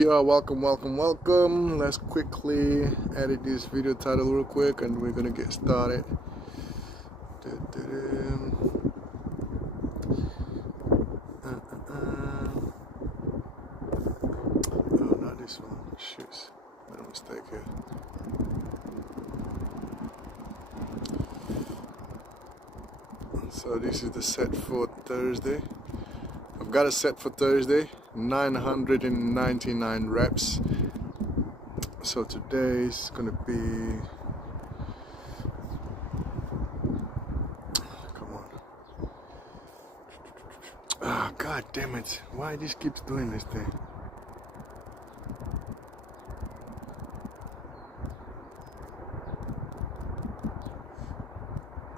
Yeah, welcome. Let's quickly edit this video title real quick and we're gonna get started. Oh, not this one. Shit, made a mistake here. So this is the set for Thursday. I've got a set for Thursday, 999 reps. So today's gonna be, come on. Ah, god damn it. Why this keeps doing this thing?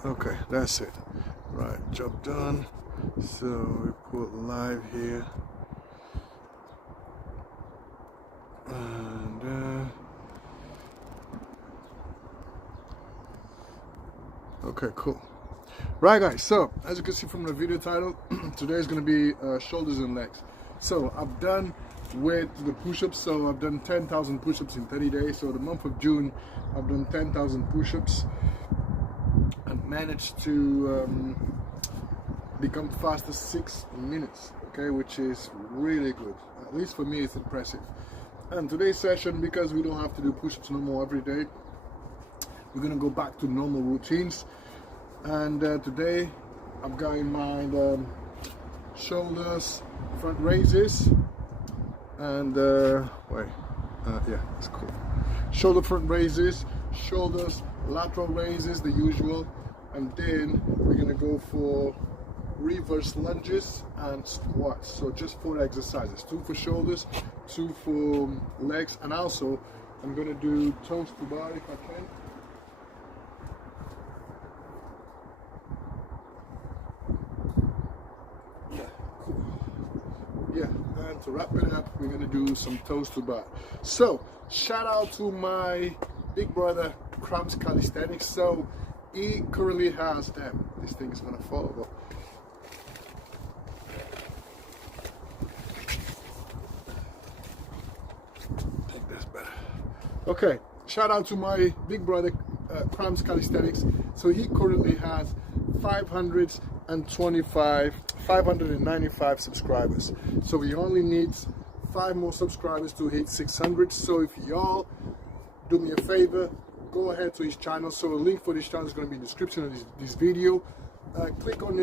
Okay, that's it. Right, job done. So we put live here. And okay, cool. Right guys, so as you can see from the video title, today is going to be shoulders and legs. So I've done with the push-ups, so I've done 10,000 push-ups in 30 days. So the month of June I've done 10,000 push-ups and managed to become faster 6 minutes, okay, which is really good. At least for me it's impressive. And today's session, because we don't have to do push-ups no more every day, we're gonna go back to normal routines. And today I've got in mind shoulders, front raises, and yeah, it's cool. Shoulder front raises, shoulders, lateral raises, the usual, and then we're gonna go for reverse lunges and squats. So just 4 exercises, 2 for shoulders, 2 for legs, and also I'm gonna do toes to bar if I can. Yeah, cool. Yeah, and to wrap it up, we're gonna do some toes to bar. So shout out to my big brother KramKalisthenics. So he currently has, damn, this thing is gonna fall, but okay, shout out to my big brother KramKalisthenics. So he currently has 595 subscribers. So he only needs 5 more subscribers to hit 600. So if y'all do me a favor, go ahead to his channel. So a link for this channel is going to be in the description of this video. Click on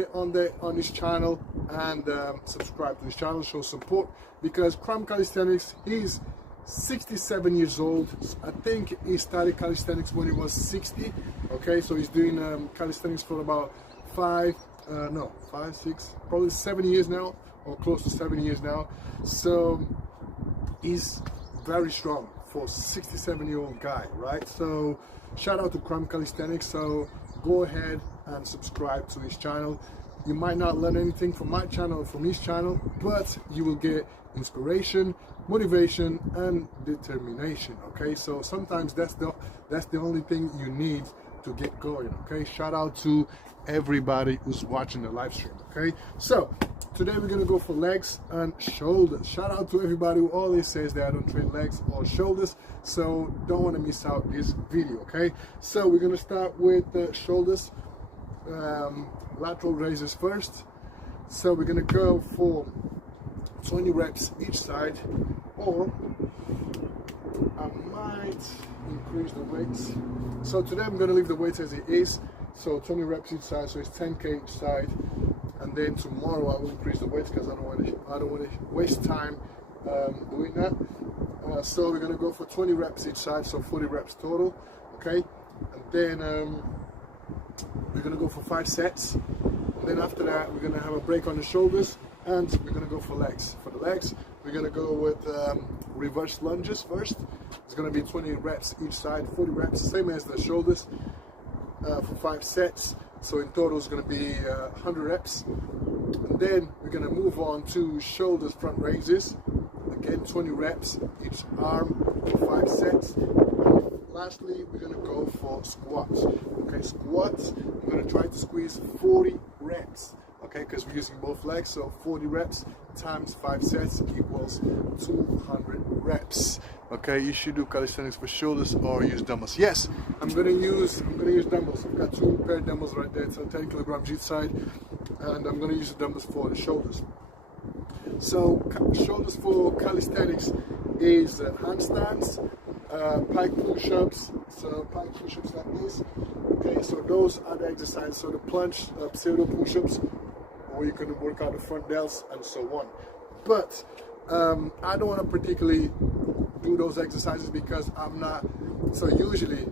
his channel and subscribe to his channel. Show support, because KramKalisthenics, he's 67 years old. I think he started calisthenics when he was 60. Okay, so he's doing calisthenics for about 5, 6, probably 7 years now, or close to 7 years now. So he's very strong for a 67-year-old guy, right? So shout out to KramKalisthenics. So go ahead and subscribe to his channel. You might not learn anything from my channel or from his channel, but you will get inspiration, motivation, and determination. Okay, so sometimes that's the only thing you need to get going. Okay, shout out to everybody who's watching the live stream. Okay, so today we're gonna go for legs and shoulders. Shout out to everybody who always says that I don't train legs or shoulders, so don't want to miss out this video. Okay, so we're gonna start with the shoulders, lateral raises first. So we're gonna go for 20 reps each side, or I might increase the weights. So today I'm going to leave the weights as it is, so 20 reps each side, so it's 10k each side. And then tomorrow I will increase the weights, because I don't want to waste time doing that. So we're going to go for 20 reps each side, so 40 reps total. Okay, and then we're going to go for 5 sets. And then after that we're going to have a break on the shoulders, and we're going to go for legs. For the legs, we're going to go with reverse lunges first. It's going to be 20 reps each side, 40 reps, same as the shoulders, for 5 sets. So in total it's going to be 100 reps. And then we're going to move on to shoulders front raises. Again, 20 reps each arm for 5 sets. And lastly, we're going to go for squats. Okay, squats, I'm going to try to squeeze 40 reps. okay, because we're using both legs. So 40 reps times 5 sets equals 200 reps. Okay, you should do calisthenics for shoulders or use dumbbells. Yes, I'm gonna use dumbbells. I've got 2 pair of dumbbells right there. So 10 kilograms each side, and I'm gonna use the dumbbells for the shoulders. So shoulders for calisthenics is handstands, pike push-ups. So pike push-ups like this. Okay, so those are the exercises. So the plunge, pseudo push-ups, or you can work out the front delts and so on. But I don't want to particularly do those exercises because I'm not. So usually,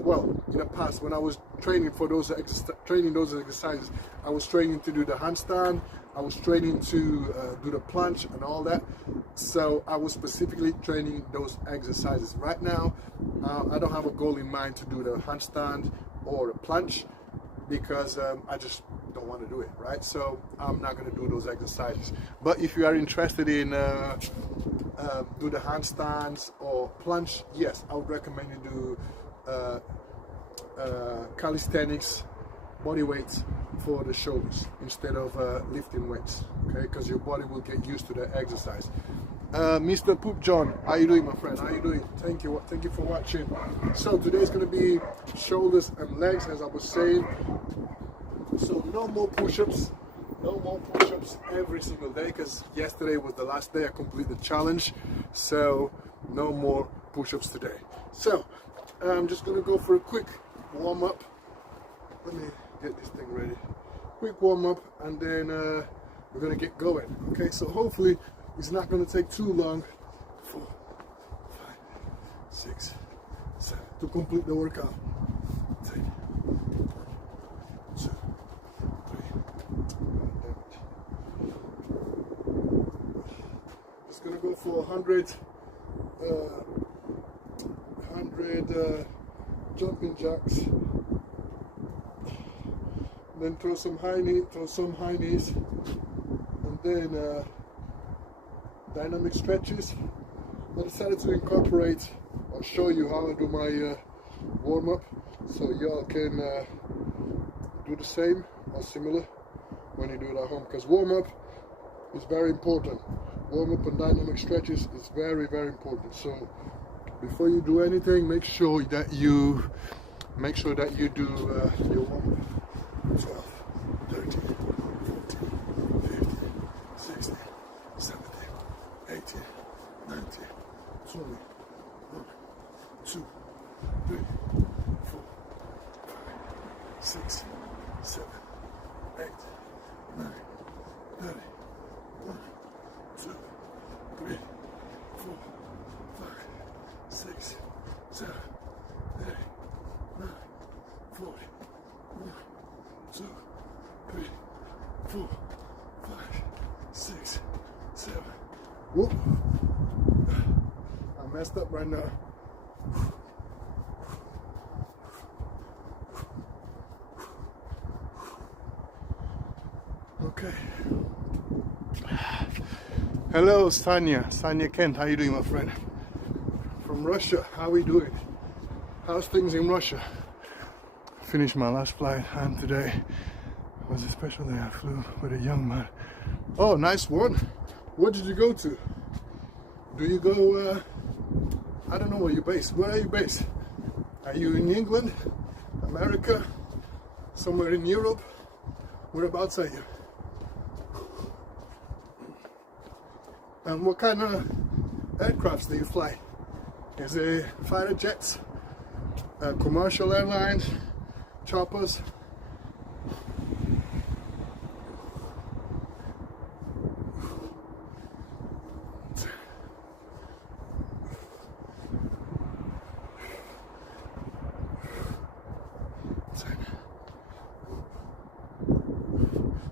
well, in the past when I was training for those exercises, I was training to do the handstand. I was training to do the plunge and all that. So I was specifically training those exercises. Right now, I don't have a goal in mind to do the handstand or the plunge because I just don't want to do it, right? So I'm not going to do those exercises. But if you are interested in do the handstands or plunge, yes, I would recommend you do calisthenics body weights for the shoulders instead of lifting weights, okay, because your body will get used to the exercise. Mr. Poop John, how you doing, my friend? How you doing? Thank you for watching. So today's going to be shoulders and legs, as I was saying. So no more push-ups every single day, because yesterday was the last day I completed the challenge. So no more push-ups today. So I'm just going to go for a quick warm-up. Let me get this thing ready. Quick warm-up, and then we're going to get going. Okay, so hopefully it's not going to take too long. 4, 5, 6, 7 to complete the workout. 10, 2, 3. Just gonna go for 100 jumping jacks. Then throw some high knees, and then dynamic stretches. I decided to incorporate or show you how I do my warm-up, so y'all can do the same or similar when you do it at home, because warm-up is very important. Warm-up and dynamic stretches is very, very important. So before you do anything, make sure that you do your warm-up. 12, 13, 14, 15, 16, 17, 18, 19, 20, 1, 2, 3, 4, 5, 6, 7, 8, 9, 30, 1, 2, 3, 4, 5, 6, 7, 8, 9, 40, 1, 2, 3, 4, 5, 6, 7. Whoop. I messed up right now. Okay. Hello, Sanya Kent. How you doing, my friend? From Russia. How are we doing? How's things in Russia? Finished my last flight, and today was a special day. I flew with a young man. Oh, nice one. Where did you go to? Do you go, I don't know where you're based. Where are you based? Are you in England, America, somewhere in Europe? Whereabouts are you? And what kind of aircrafts do you fly? Is it fighter jets, commercial airlines, choppers?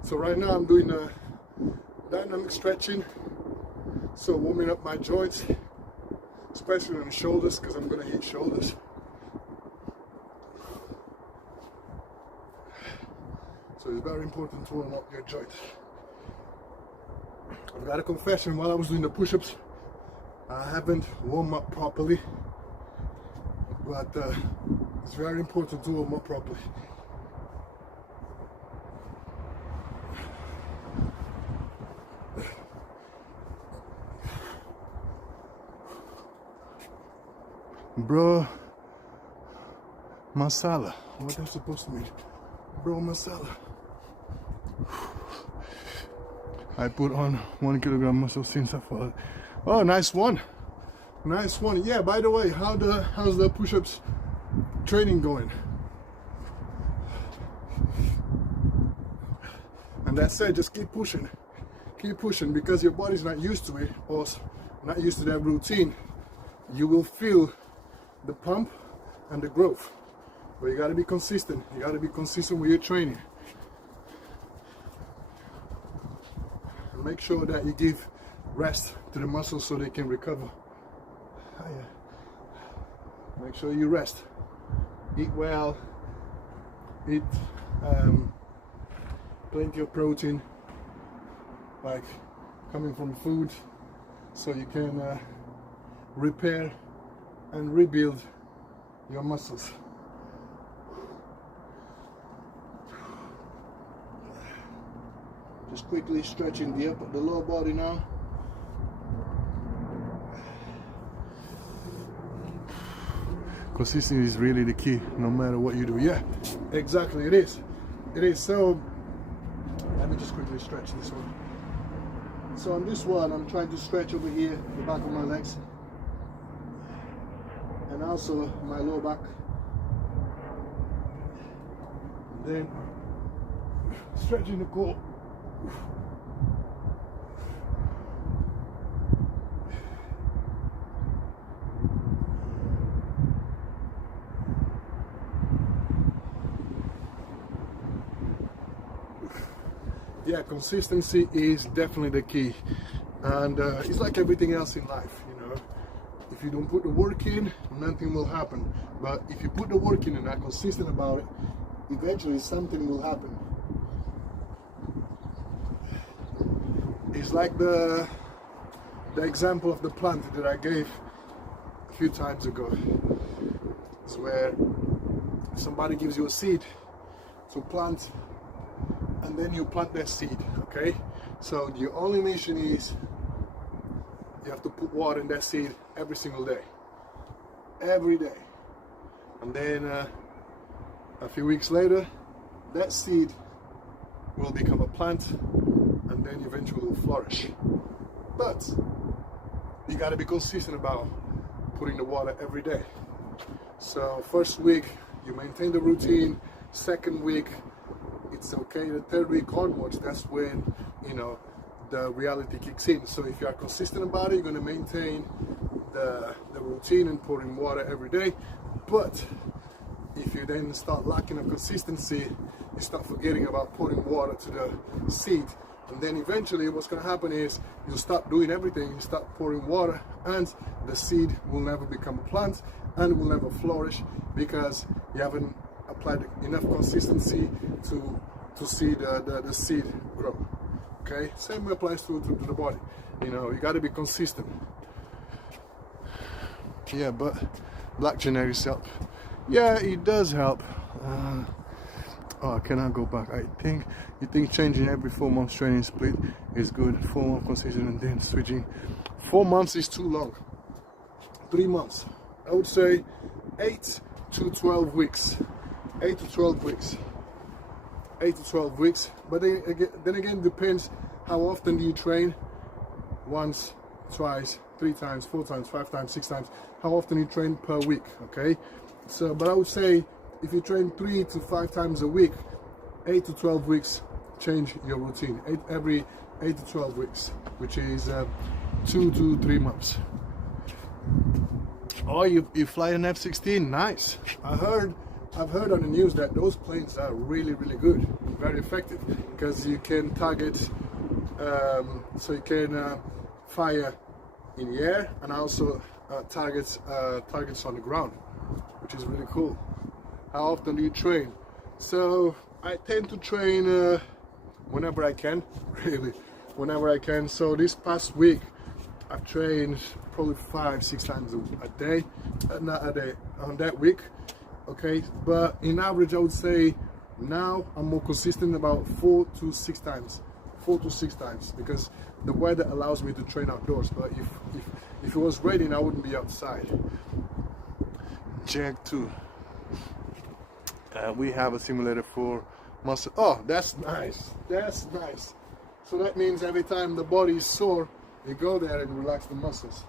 So right now I'm doing dynamic stretching, so warming up my joints, especially on the shoulders, because I'm going to hit shoulders. So it's very important to warm up your joints. I've got a confession: while I was doing the push-ups, I haven't warmed up properly, but it's very important to warm up properly. bro masala. What that's supposed to mean? Bro masala. I put on 1 kilogram muscle since I fought. Oh, nice one. Nice one. Yeah, by the way, how's the push-ups training going? And that's it, just keep pushing. Keep pushing, because your body's not used to it, or not used to that routine. You will feel the pump and the growth. But you gotta be consistent. You gotta be consistent with your training. And make sure that you give rest to the muscles so they can recover. Oh, yeah. Make sure you rest. Eat well. Eat plenty of protein, like coming from food, so you can repair and rebuild your muscles. Just quickly stretching the lower body now. Consistency is really the key, no matter what you do. Yeah, exactly, it is. It is. So let me just quickly stretch this one. So on this one, I'm trying to stretch over here, the back of my legs, and also my lower back. Then stretching the core. Yeah, consistency is definitely the key, and it's like everything else in life, you know. If you don't put the work in, nothing will happen. But if you put the work in and are consistent about it, eventually something will happen. It's like the example of the plant that I gave a few times ago. It's where somebody gives you a seed to plant, and then you plant that seed, okay? So your only mission is you have to put water in that seed every single day. Every day. And then a few weeks later, that seed will become a plant, and then eventually will flourish. But you gotta be consistent about putting the water every day. So first week, you maintain the routine. Second week, it's okay. The third week onwards, that's when, you know, the reality kicks in. So if you are consistent about it, you're going to maintain the routine and pouring water every day. But if you then start lacking of consistency, you start forgetting about pouring water to the seed. And then eventually what's going to happen is you'll stop doing everything, you start pouring water, and the seed will never become a plant and will never flourish, because you haven't applied enough consistency to see the seed grow. Okay, same applies to the body. You know, you got to be consistent. Yeah, but black genetics help. Yeah, it does help. Oh, can I go back? You think changing every 4 months training split is good? 4 months consistent and then switching. 4 months is too long. 3 months. I would say 8 to 12 weeks. 8 to 12 weeks. 8 to 12 weeks. But then again, depends how often do you train. Once, twice, 3 times, 4 times, 5 times, 6 times. How often you train per week, okay? So, but I would say if you train 3 to 5 times a week, 8 to 12 weeks, change your routine. Every 8 to 12 weeks, which is 2 to 3 months. Oh, you fly an F-16, nice. I've heard on the news that those planes are really, really good, very effective, because you can target, so you can fire in the air and also targets on the ground, which is really cool. How often do you train? So I tend to train whenever I can, really, whenever I can. So this past week, I've trained probably 5-6 times a day, not a day, on that week, okay? But in average, I would say now I'm more consistent, about 4 to 6 times, because the weather allows me to train outdoors. But if it was raining, I wouldn't be outside. Jag 2. We have a simulator for muscle. Oh, that's nice. That's nice. So that means every time the body is sore, you go there and relax the muscles.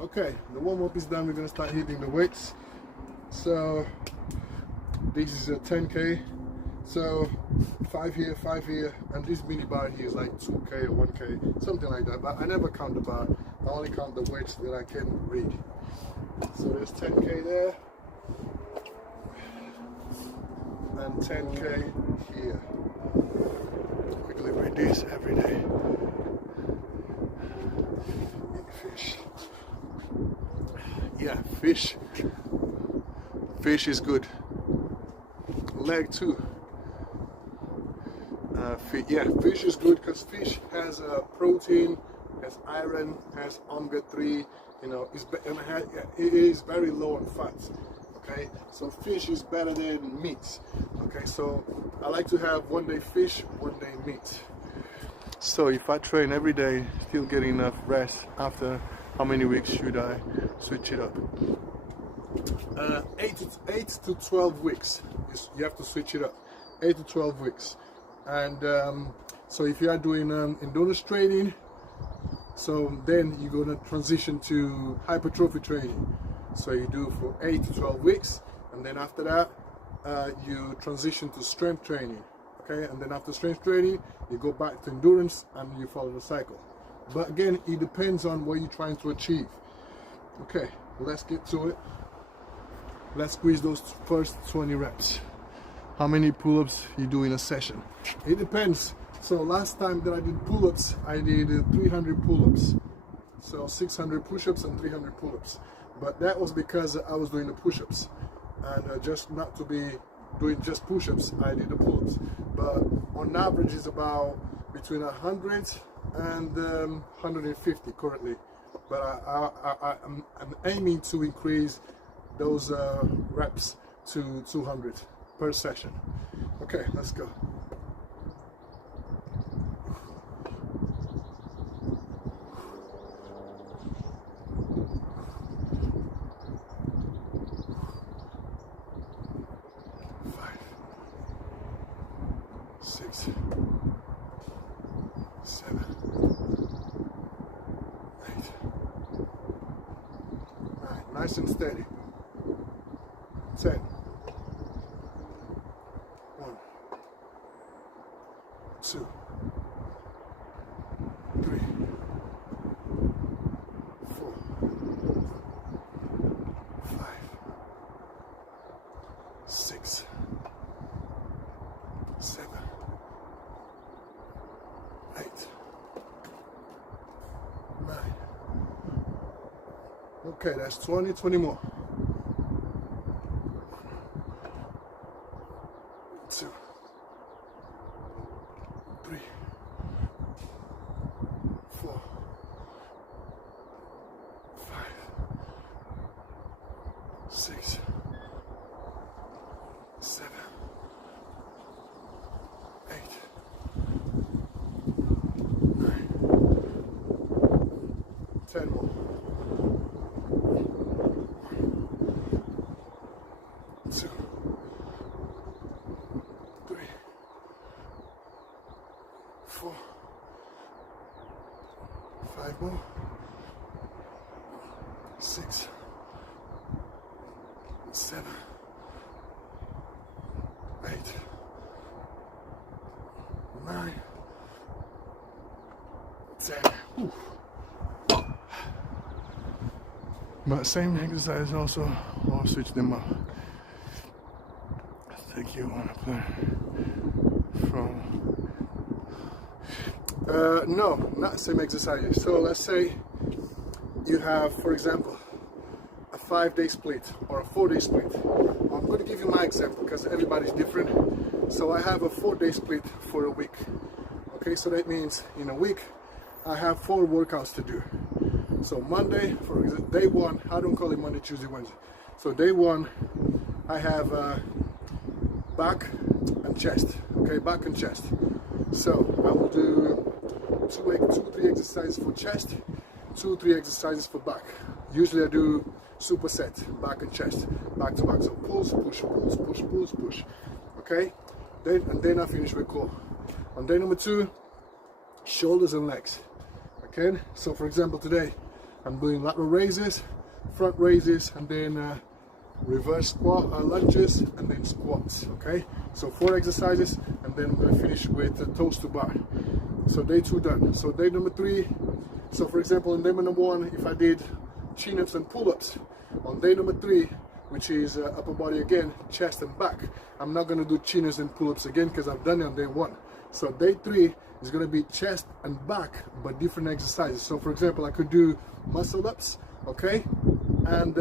Okay, the warm-up is done. We're gonna start hitting the weights. So this is a 10K. So 5 here, 5 here, and this mini bar here is like 2K or 1K, something like that. But I never count the bar. I only count the weights that I can read. So there's 10K there. And 10K here. Quickly read this every day. Fish. Yeah, fish. Fish is good. Leg 2. Yeah, fish is good because fish has protein, has iron, has omega-3. You know, it is very low in fats. Okay, so fish is better than meat. Okay, so I like to have 1 day fish, 1 day meat. So if I train every day, still getting enough rest, after how many weeks should I switch it up? 8 to 12 weeks. You have to switch it up. 8 to 12 weeks. And so if you are doing endurance training, so then you're going to transition to hypertrophy training. So you do for 8 to 12 weeks, and then after that you transition to strength training. Okay, and then after strength training you go back to endurance and you follow the cycle. But again, it depends on what you're trying to achieve. Okay, let's get to it. Let's squeeze those first 20 reps. How many pull-ups you do in a session? It depends. So last time that I did pull-ups, I did 300 pull-ups. So 600 push-ups and 300 pull-ups. But that was because I was doing the push-ups. And just not to be doing just push-ups, I did the pull-ups. But on average, it's about between 100 and 150 currently. But I'm aiming to increase those reps to 200 per session. Okay, let's go. Nice and steady. 10. 1, 2, 3, 4, 5, 6, 7, 8, 9. Okay, that's 20 more. 2, 3, 4, 5, 6, 7, 8, 9, 10 more. 2, 3, 4, 5 more. 6, 7, 8, 9, 10. Whew. But same exercise also, I'll switch them up. Take you on a plane from no, not same exercise. So let's say you have, for example, a 5-day split or a 4-day split. I'm going to give you my example because everybody's different. So I have a 4-day split for a week. Okay, so that means in a week I have 4 workouts to do. So Monday, for example, day 1, I don't call it Monday, Tuesday, Wednesday. So day 1 I have back and chest. Okay, back and chest. So I will do 2 3 exercises for chest, 2 3 exercises for back. Usually I do superset, back and chest, back to back. So pulls, push, pulls, push, pulls, push. Okay? Then I finish with core. On day number 2, shoulders and legs. Okay? So for example, today I'm doing lateral raises, front raises, and then reverse squat, lunges, and then squats. Okay? So 4 exercises, and then I'm going to finish with toes to bar. So day 2 done. So day number 3, so for example, on day number 1, if I did chin-ups and pull-ups, on day number 3, which is upper body again, chest and back, I'm not going to do chin-ups and pull-ups again because I've done it on day 1. So day 3 is going to be chest and back, but different exercises. So for example, I could do muscle-ups, okay, and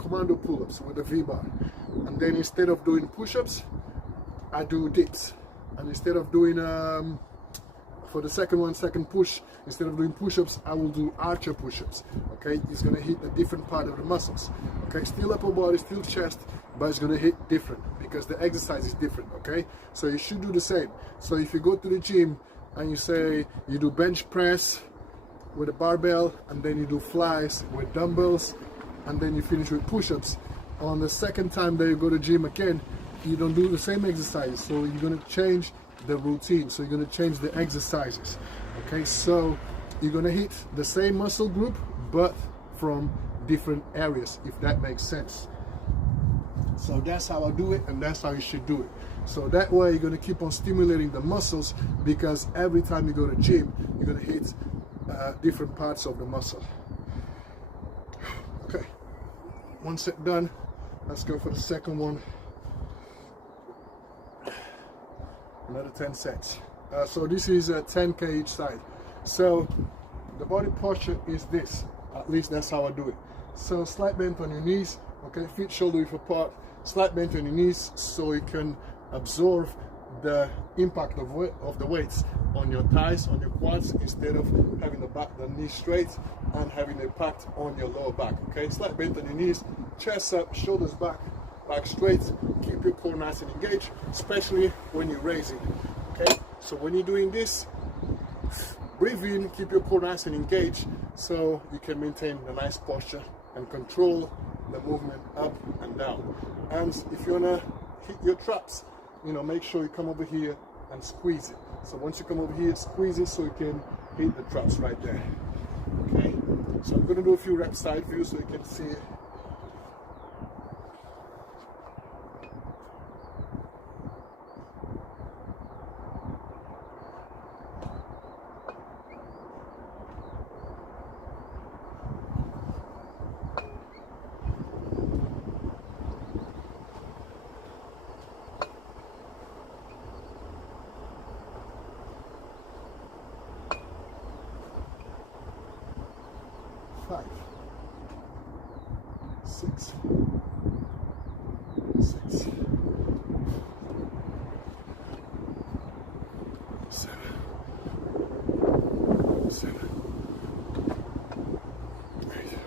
commando pull-ups with a V-bar. And then instead of doing push-ups, I do dips. And instead of doing for the second push, instead of doing push-ups, I will do archer push-ups. Okay, it's gonna hit a different part of the muscles. Okay, still upper body, still chest, but it's gonna hit different because the exercise is different. Okay, so you should do the same. So if you go to the gym and you say you do bench press with a barbell, and then you do flies with dumbbells, and then you finish with push-ups, on the second time that you go to the gym again, you don't do the same exercise. So you're gonna change the routine, so you're going to change the exercises. Okay, so you're going to hit the same muscle group but from different areas, if that makes sense. So that's how I do it, and that's how you should do it. So that way you're going to keep on stimulating the muscles, because every time you go to the gym you're going to hit different parts of the muscle. Okay, one set done. Let's go for the second one. Another 10 sets. So this is 10k each side. So the body posture is this. At least that's how I do it. So slight bend on your knees. Okay, feet shoulder width apart. Slight bend on your knees so you can absorb the impact of the weights on your thighs, on your quads, instead of having the knees straight and having the impact on your lower back. Okay, slight bend on your knees, chest up, shoulders back, back straight. Keep your core nice and engaged, especially when you're raising. Okay, so when you're doing this, breathe in, keep your core nice and engaged, so you can maintain the nice posture and control the movement up and down. And if you wanna hit your traps, you know, make sure you come over here and squeeze it. So once you come over here, squeeze it so you can hit the traps right there. Okay, so I'm gonna do a few rep side views so you can see it. Five, 6, 6, 7, 7, 8,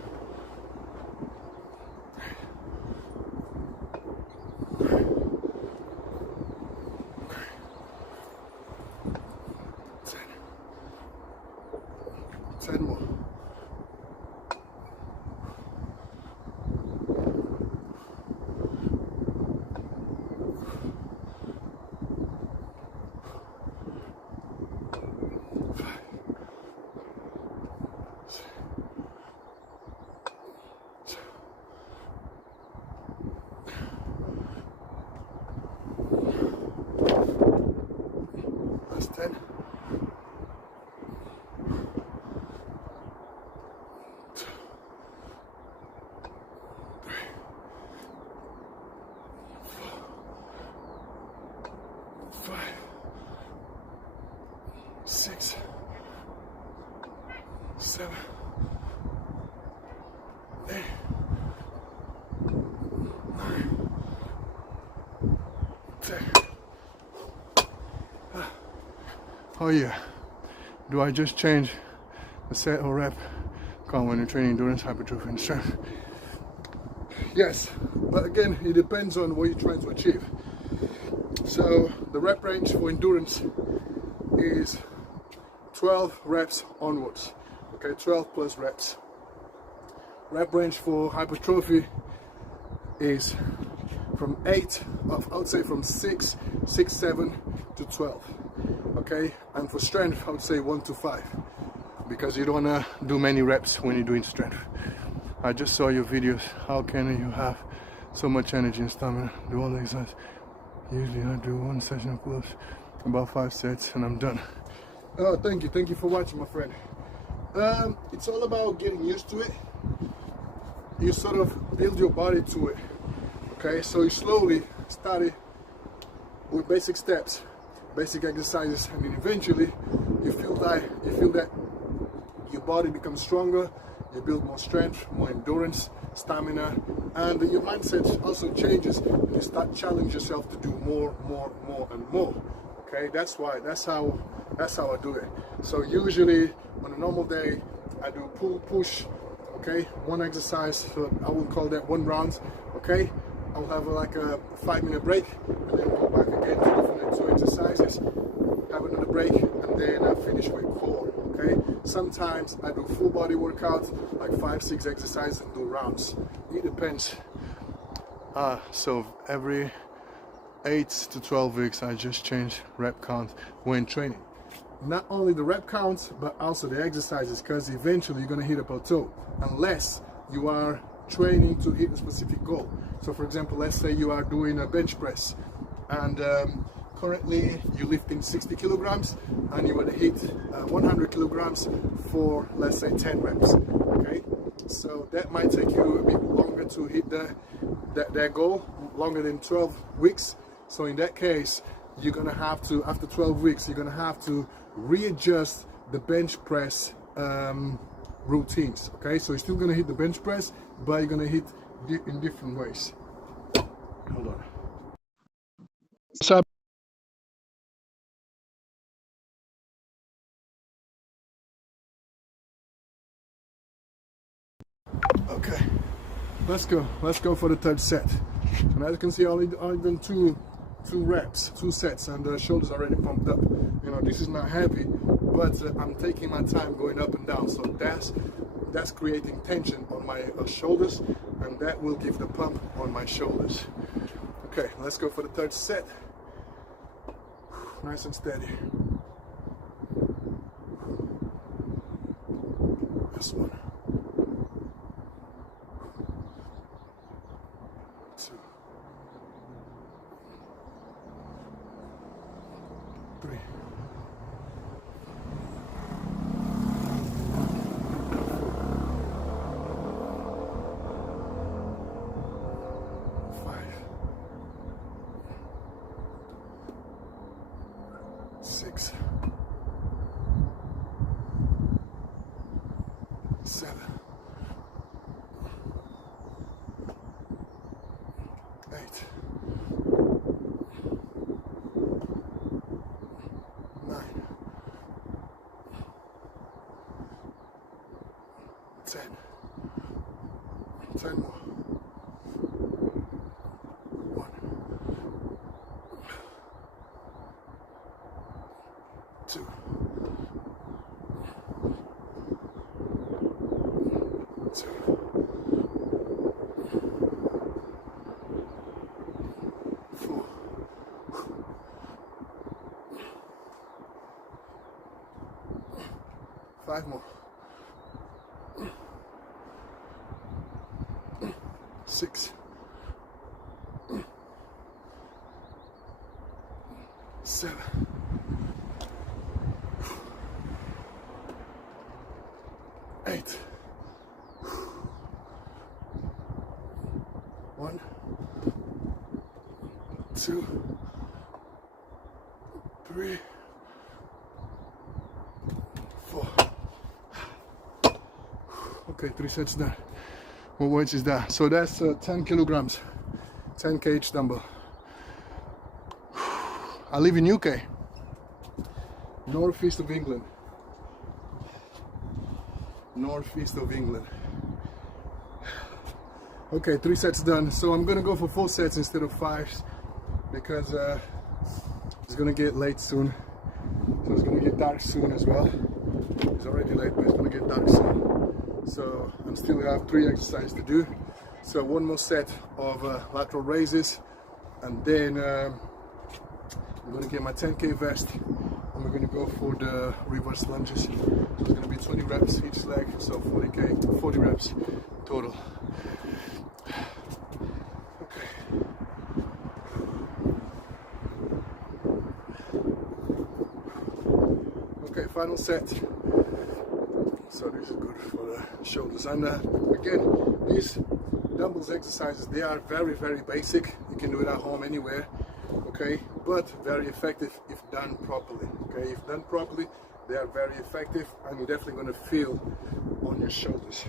10 more. 10. 5, 6, 7, 8, 9, 10. Oh yeah, do I just change the set or rep? Come on, when you're training endurance, hypertrophy and strength. Yes, but again, it depends on what you're trying to achieve. So the rep range for endurance is 12 reps onwards. Okay, 12 plus reps. rep range for hypertrophy is from 8 of, I would say from 6, 7 to 12. Okay, and for strength I would say 1 to 5, because you don't want to do many reps when you're doing strength. I just saw your videos. How can you have so much energy and stamina, do all the exercise? Usually I do one session of pull-ups, about 5 sets, and I'm done. Oh, thank you for watching, my friend. It's all about getting used to it. You sort of build your body to it. Okay, so you slowly start with basic steps, basic exercises, and then eventually you feel that your body becomes stronger. You build more strength, more endurance, stamina, and your mindset also changes. You start challenging yourself to do more and more. Okay, that's how I do it. So usually on a normal day I do pull, push. Okay, one exercise, so I will call that 1 round. Okay, I'll have like a 5-minute break and then go back again to 2 exercises, have another break, and then I finish with 4. Okay, sometimes I do full body workout, like 5-6 exercises, and do rounds. It depends. So every 8 to 12 weeks I just change rep count when training. Not only the rep counts, but also the exercises, because eventually you're going to hit a plateau unless you are training to hit a specific goal. So for example, let's say you are doing a bench press and currently you're lifting 60 kilograms and you want to hit 100 kilograms for, let's say, 10 reps. Okay, so that might take you a bit longer to hit that goal, longer than 12 weeks. So in that case, you're gonna have to, after 12 weeks, you're gonna have to readjust the bench press routines. Okay, so you're still gonna hit the bench press, but you're gonna hit in different ways. Hold on. So okay, let's go for the 3rd set. And as you can see, I've done two reps, 2 sets, and the shoulders already pumped up. You know, this is not heavy, but I'm taking my time going up and down, so that's creating tension on my shoulders, and that will give the pump on my shoulders. Okay, let's go for the 3rd set. Nice and steady. This one. 2, 3, 5, 6, 7, 8, 9, 10. 10 more. 1, 2, 2, 4, 5 more. 6, 7, 8. 1, 2, 3, 4. Okay, 3 sets done. What weight is that? So that's 10 kilograms, 10 kg dumbbell. I live in UK, northeast of England. Northeast of England. Okay, 3 sets done. So I'm gonna go for 4 sets instead of 5 because it's gonna get late soon. So it's gonna get dark soon as well. It's already late, but it's gonna get dark soon. So I still have 3 exercises to do. So 1 more set of lateral raises, and then I'm gonna get my 10K vest, and we're gonna go for the reverse lunges. So it's gonna be 20 reps each leg, so 40 reps total. Okay, final set. So this is good for the shoulders. And again, these dumbbells exercises, they are very basic. You can do it at home anywhere, okay, but very effective if done properly. Okay, if done properly, they are very effective, and you're definitely going to feel on your shoulders.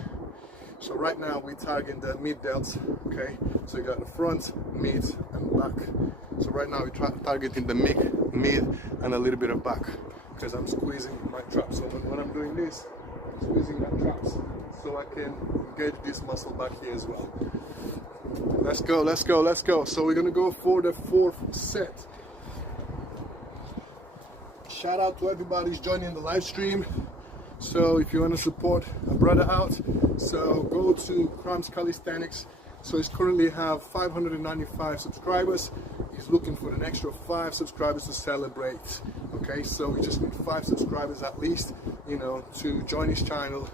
So right now we target the mid delts. Okay, so you got the front, mid, and back. So right now we're targeting the mid and a little bit of back, because I'm squeezing my traps. So when I'm doing this, I'm squeezing my traps so I can engage this muscle back here as well. Let's go, let's go, let's go. So we're gonna go for the 4th set. Shout out to everybody who's joining the live stream. So if you want to support a brother out, so go to KramKalisthenics. So he's currently have 595 subscribers. He's looking for an extra 5 subscribers to celebrate. Okay, so we just need 5 subscribers at least, you know, to join his channel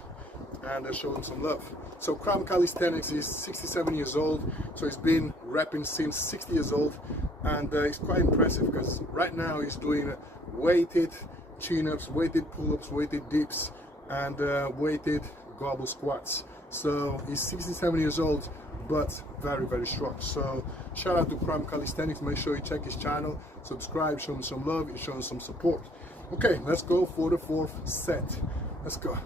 and show him some love. So KramKalisthenics is 67 years old, so he's been rapping since 60 years old, and it's quite impressive because right now he's doing weighted chin-ups, weighted pull-ups, weighted dips, and weighted gobble squats. So he's 67 years old, but very strong. So shout out to KramKalisthenics. Make sure you check his channel, subscribe, show him some love, and show him some support. Okay, let's go for the 4th set. Let's go.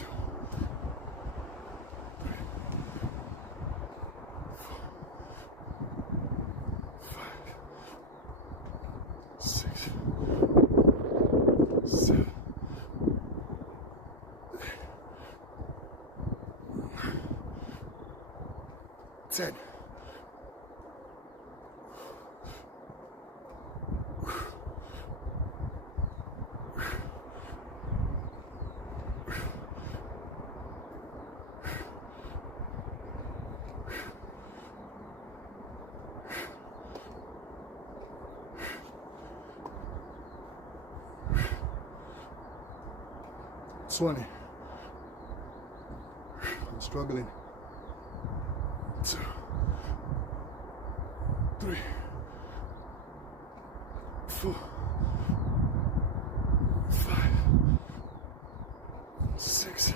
2, 3, 4, 5, 6, 7, 10. 20. I'm struggling. 2, 3, 4, 5, 6,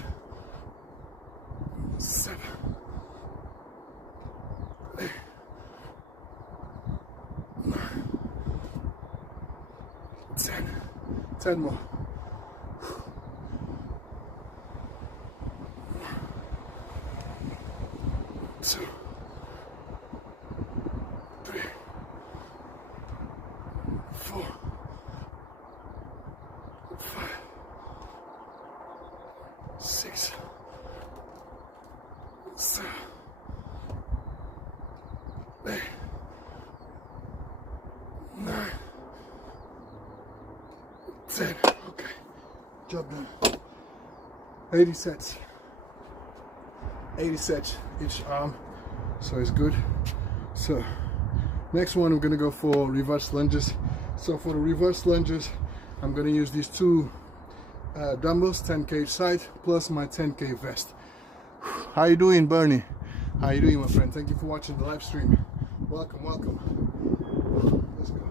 7, 8, 9, 10. 10 more. 2, 3, 4, 5, 6, 7, 8, 9, 10. Okay, job done. 80 sets. 80 sets each arm, so it's good. So next one, I'm gonna go for reverse lunges. So for the reverse lunges, I'm gonna use these 2 dumbbells, 10K each side, plus my 10K vest. How you doing, Bernie? How you doing, my friend? Thank you for watching the live stream. Welcome, welcome. Let's go.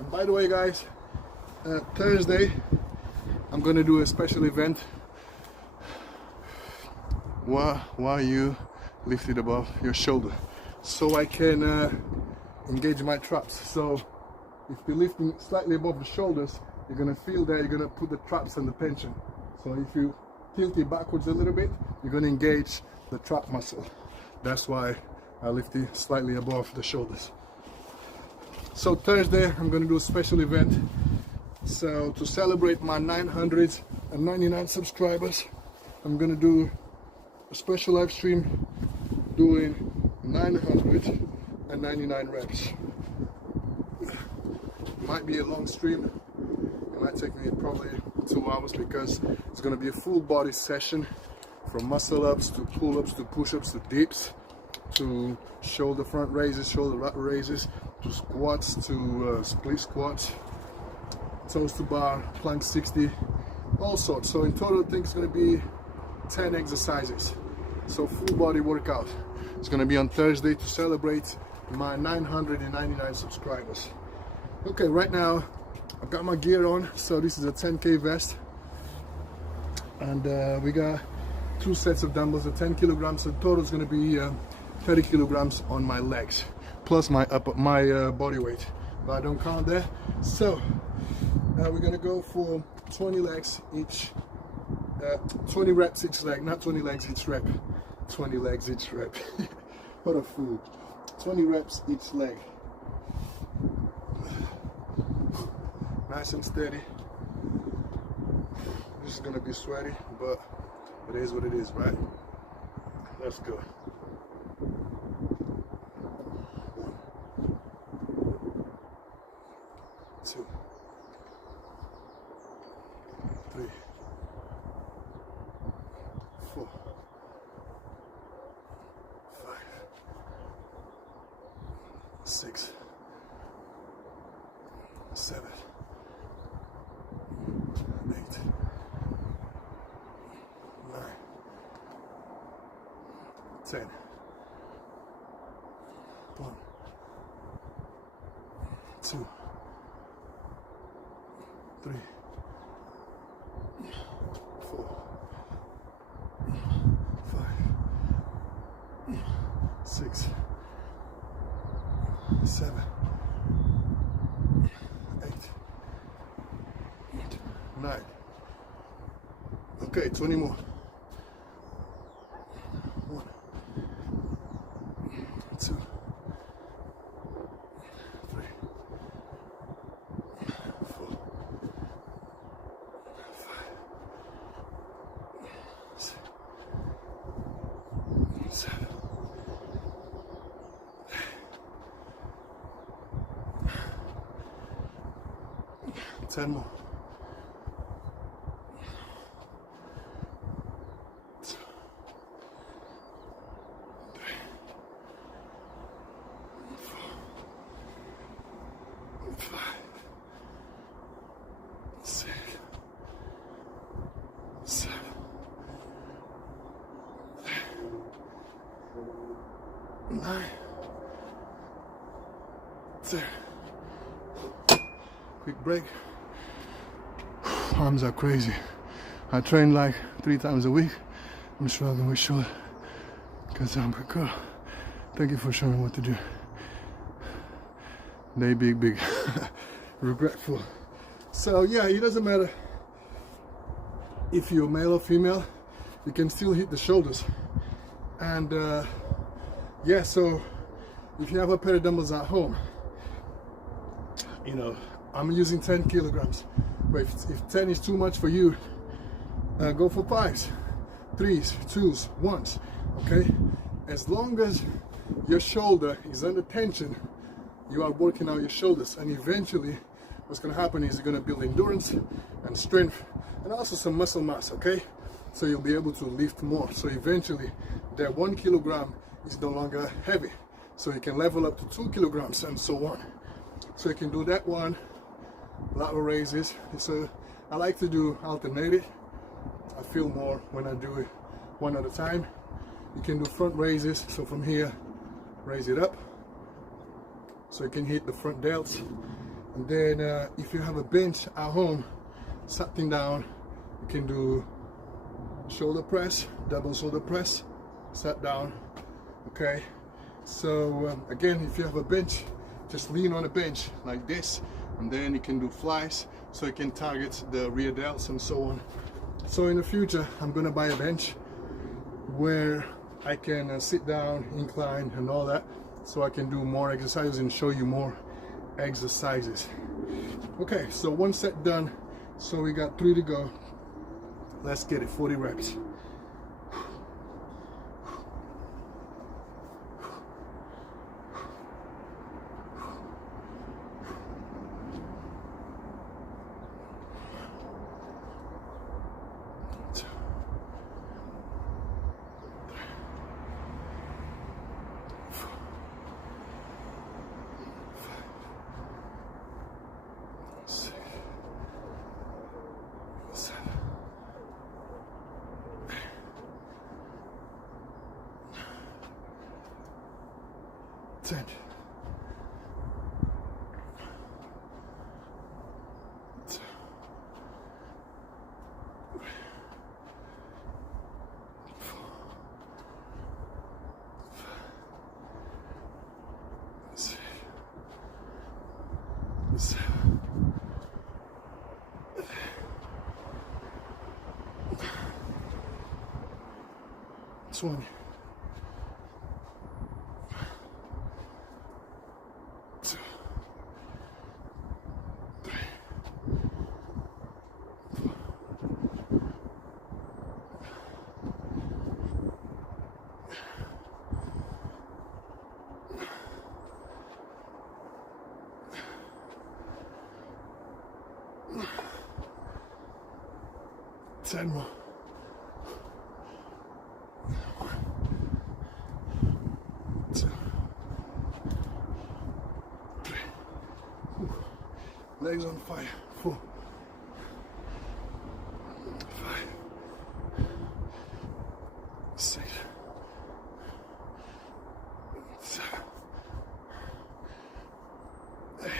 And by the way, guys, Thursday I'm gonna do a special event while you lift it above your shoulder, so I can engage my traps. So if you're lifting slightly above the shoulders, you're gonna feel that you're gonna put the traps under tension. So if you tilt it backwards a little bit, you're gonna engage the trap muscle. That's why I lift it slightly above the shoulders. So Thursday I'm gonna do a special event. So to celebrate my 999 subscribers, I'm gonna do a special live stream doing 999 reps. Might be a long stream. It might take me probably 2 hours because it's going to be a full body session, from muscle ups to pull ups to push ups to dips to shoulder front raises, shoulder lateral raises, to squats, to split squats, toes to bar, plank 60, all sorts. So in total I think it's going to be 10 exercises. So full body workout. It's going to be on Thursday to celebrate my 999 subscribers. Okay, right now I've got my gear on. So this is a 10K vest, and we got 2 sets of dumbbells at 10 kilograms. So total is going to be 30 kilograms on my legs, plus my body weight, but I don't count that. So we're going to go for 20 legs each, 20 reps each leg, not 20 legs each rep, 20 legs each rep. What a fool. 20 reps each leg. Nice and steady. This is gonna be sweaty, but it is what it is, right? Let's go. 1, 2, 3, 4, 5, 6, 7, 8, 9, 10. 1, 2, 3, 4, 5, 6, 7, 8, 9. Okay, 20 more. 1, 2, 3, 4, 5, 6, 7, 10 more. 2, 3, 4, 5, 6, 7, 8, 9, 10. Quick break. Arms are crazy. I train like 3 times a week. I'm struggling with shoulder because I'm a girl. Thank you for showing me what to do. They big. Regretful. So yeah, it doesn't matter if you're male or female, you can still hit the shoulders. And yeah, so if you have a pair of dumbbells at home, you know, I'm using 10 kilograms. But if 10 is too much for you, go for 5s, 3s, 2s, 1s, okay? As long as your shoulder is under tension, you are working out your shoulders, and eventually what's going to happen is you're going to build endurance and strength and also some muscle mass, okay? So you'll be able to lift more. So eventually that 1 kilogram is no longer heavy. So you can level up to 2 kilograms and so on. So you can do that one, lateral raises. So I like to do alternated. I feel more when I do it one at a time. You can do front raises. So from here, raise it up. So you can hit the front delts. And then if you have a bench at home, sitting down, you can do shoulder press, double shoulder press, sat down, okay? So again, if you have a bench, just lean on a bench like this, and then you can do flies, so you can target the rear delts and so on. So in the future, I'm gonna buy a bench where I can sit down, incline, and all that, so I can do more exercises and show you more exercises. Okay, so 1 set done, so we got 3 to go. Let's get it, 40 reps. 10. 20. 2, 3, 10 more. 2, 3. Legs on fire. 4, 5, 6, 7, 8,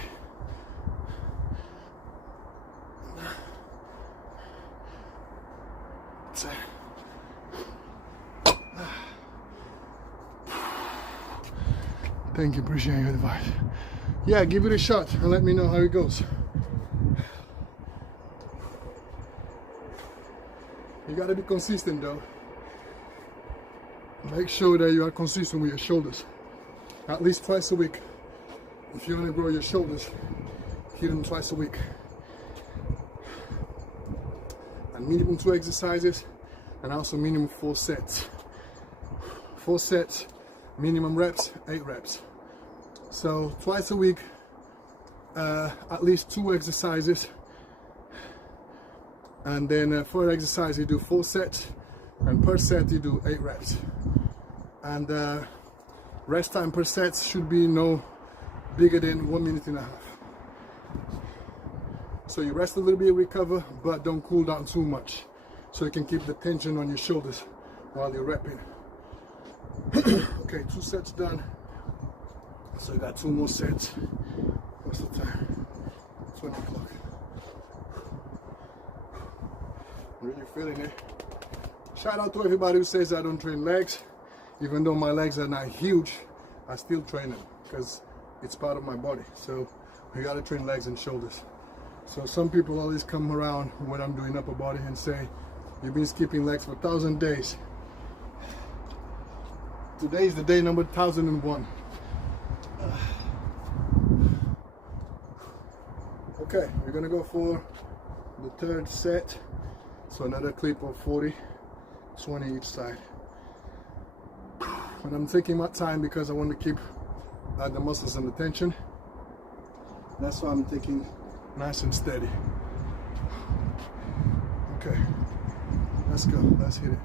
9, 10. Thank you, appreciate your advice. Yeah, give it a shot and let me know how it goes. You gotta be consistent though. Make sure that you are consistent with your shoulders. At least twice a week. If you want to grow your shoulders, hit them twice a week. And minimum 2 exercises and also minimum 4 sets. 4 sets, minimum reps, 8 reps. So twice a week, at least 2 exercises. And then for exercise you do 4 sets, and per set you do 8 reps. And rest time per set should be no bigger than 1.5 minutes. So you rest a little bit, recover, but don't cool down too much, so you can keep the tension on your shoulders while you're repping. Okay, 2 sets done. So you got 2 more sets. What's the time? 20 o'clock. Really feeling it. Shout out to everybody who says I don't train legs. Even though my legs are not huge, I still train them because it's part of my body. So you gotta train legs and shoulders. So some people always come around when I'm doing upper body and say, you've been skipping legs for 1,000 days. Today is the day number 1001. Okay, we're gonna go for the 3rd set. So another clip of 40, 20 each side. And I'm taking my time because I want to keep the muscles under tension. That's why I'm taking nice and steady. Okay, let's go, let's hit it.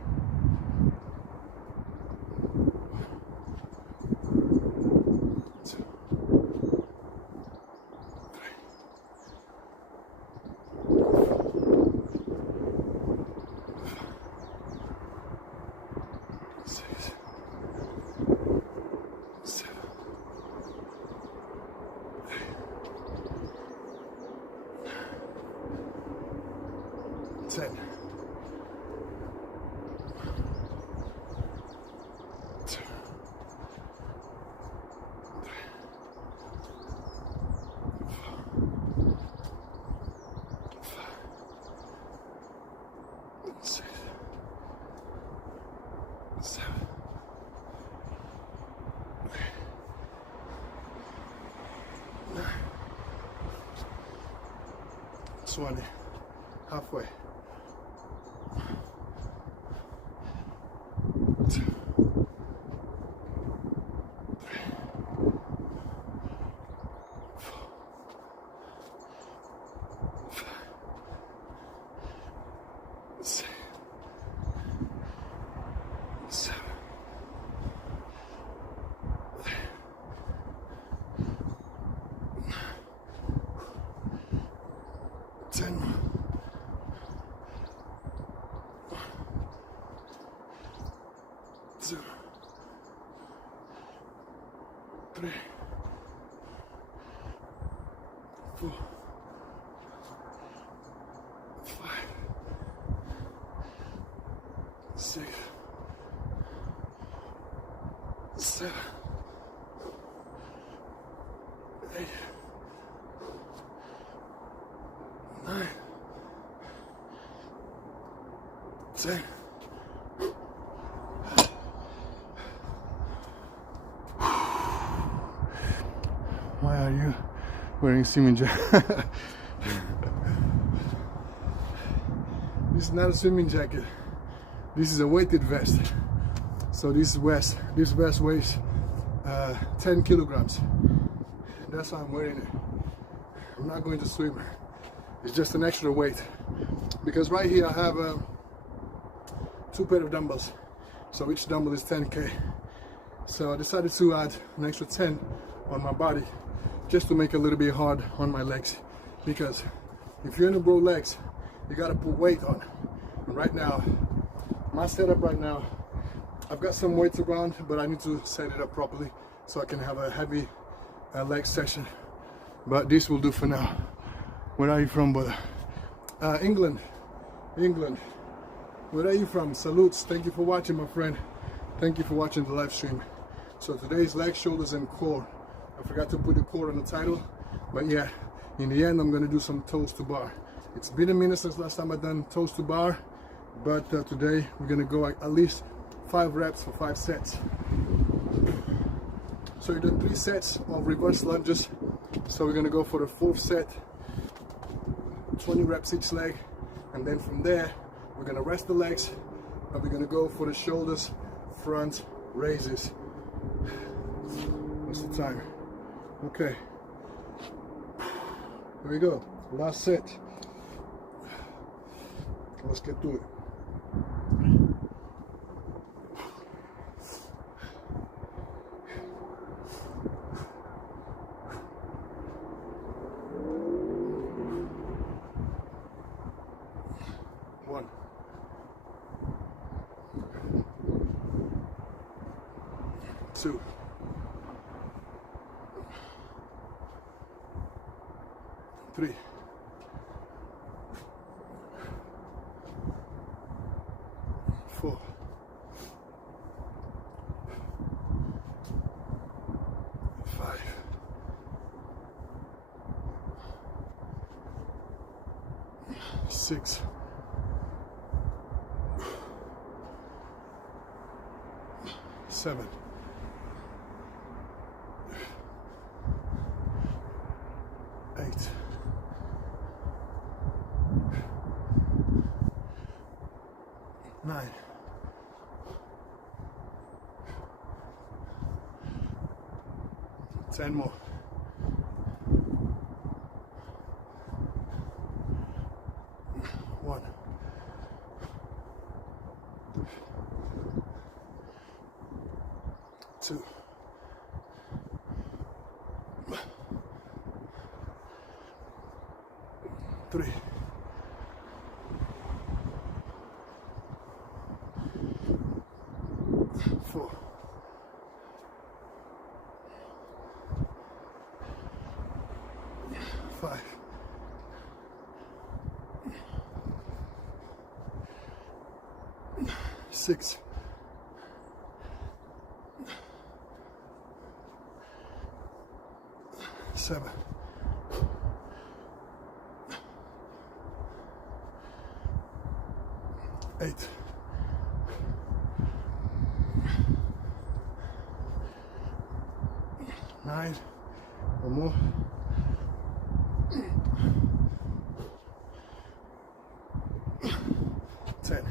One halfway. 2, 3, 4, 5, 6, 7, 8, 9, 10. 3, 4, 5, 6, 7, 8, 9, 10. Why are you wearing a swimming jacket? This is not a swimming jacket. This is a weighted vest. So this vest weighs 10 kilograms. That's why I'm wearing it. I'm not going to swim. It's just an extra weight. Because right here I have 2 pairs of dumbbells. So each dumbbell is 10K. So I decided to add an extra 10 on my body, just to make it a little bit hard on my legs. Because if you're gonna grow legs, you gotta put weight on. And right now, my setup right now, I've got some weights around, but I need to set it up properly so I can have a heavy leg session. But this will do for now. Where are you from, brother? England. England. Where are you from? Salutes. Thank you for watching, my friend. Thank you for watching the live stream. So today's leg, shoulders, and core. I forgot to put the core on the title, but yeah, in the end I'm gonna do some toes to bar. It's been a minute since last time I've done toes to bar, but today we're gonna go at least 5 reps for 5 sets. So you're doing 3 sets of reverse lunges. So we're gonna go for the 4th set, 20 reps each leg, and then from there we're gonna rest the legs, and we're gonna go for the shoulders front raises. What's the time? Okay, here we go, last set. Let's get to it. One, 2, 3, 4, 5, 6, 7, 8, 9, 10 more. 1, 2, 3, 4, 5, 6, 7, 8, 9, one more, 10.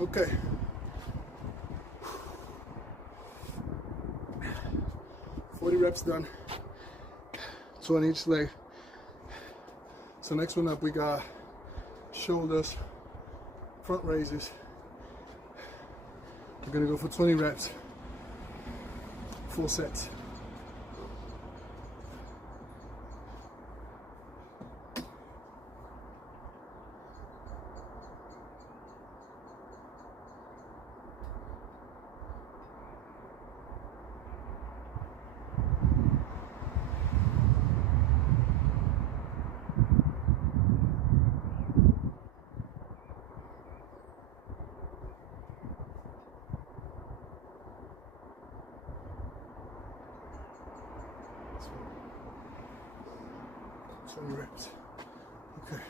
Okay. 40 reps done. 2 on each leg. So next one up, we got shoulders, front raises. We're gonna go for 20 reps, 4 sets. 20 reps. Okay.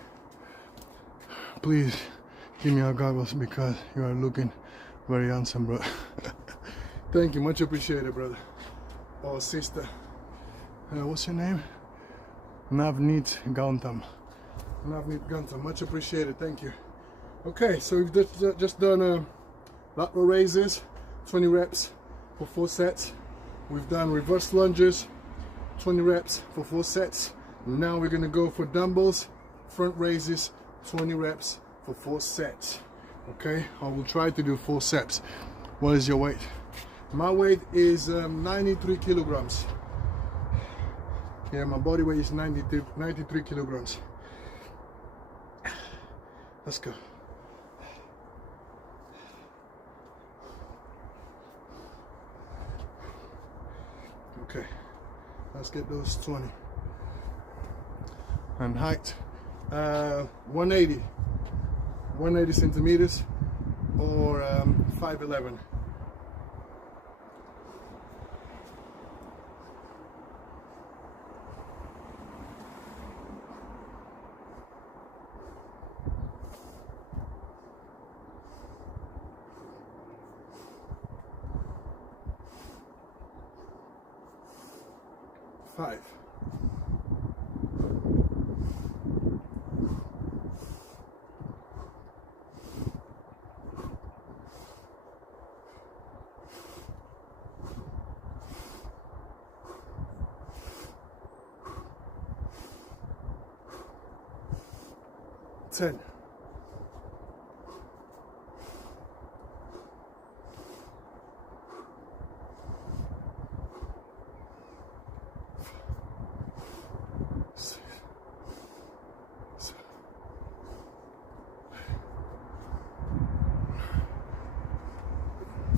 Please give me your goggles because you are looking very handsome, bro. Thank you, much appreciated, brother or sister. What's your name? Navneet Gantam. Navneet Gantam, much appreciated, thank you. Okay, so we've just done lateral raises, 20 reps for 4 sets. We've done reverse lunges, 20 reps for 4 sets. Now we're gonna go for dumbbells, front raises, 20 reps for 4 sets. Okay, I will try to do 4 sets. What is your weight? My weight is 93 kilograms. Yeah, my body weight is 93 kilograms. Let's go. Okay, let's get those 20. And height, 180 centimeters or 5'11". Five. Ten.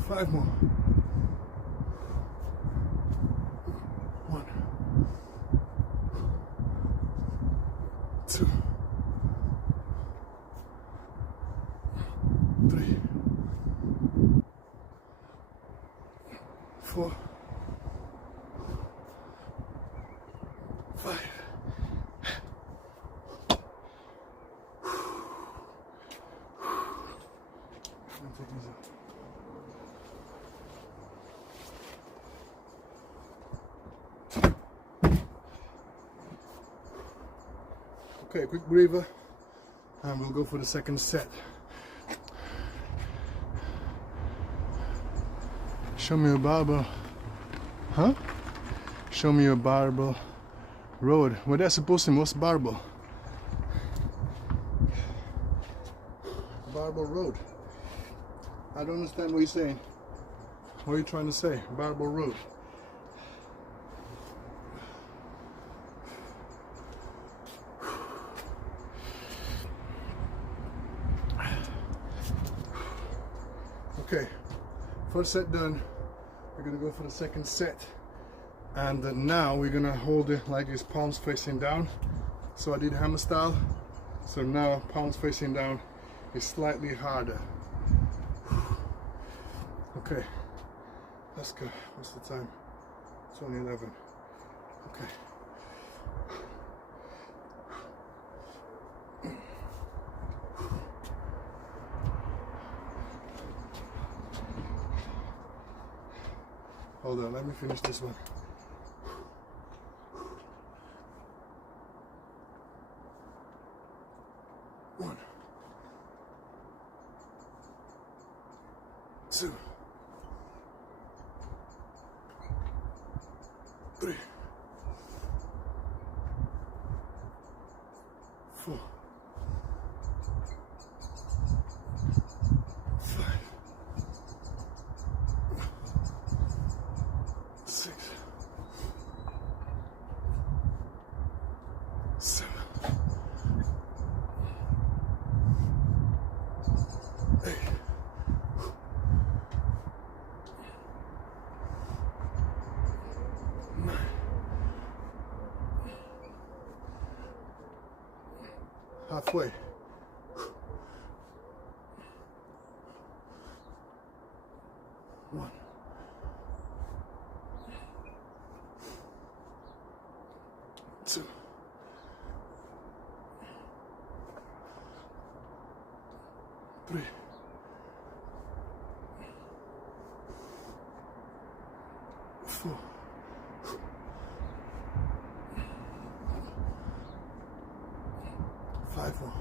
Five more. 1, 2, 3, 4, 5. Okay, quick breather, and we'll go for the second set. Show me a barbell, huh? Show me a barbell road. What that's supposed to mean? What's barbell? Barbell road. I don't understand what you're saying. What are you trying to say? Barbell road. Okay, first set done. We're gonna go for the second set, and now we're gonna hold it like this, palms facing down. So I did hammer style, so now palms facing down is slightly harder. Okay, let's go. What's the time? 20:11. Okay. Hold on, let me finish this one. One, 2, 3, 4, 5, 6, 7, 8, 9, halfway. 1, 2, 3, 4, 5 more.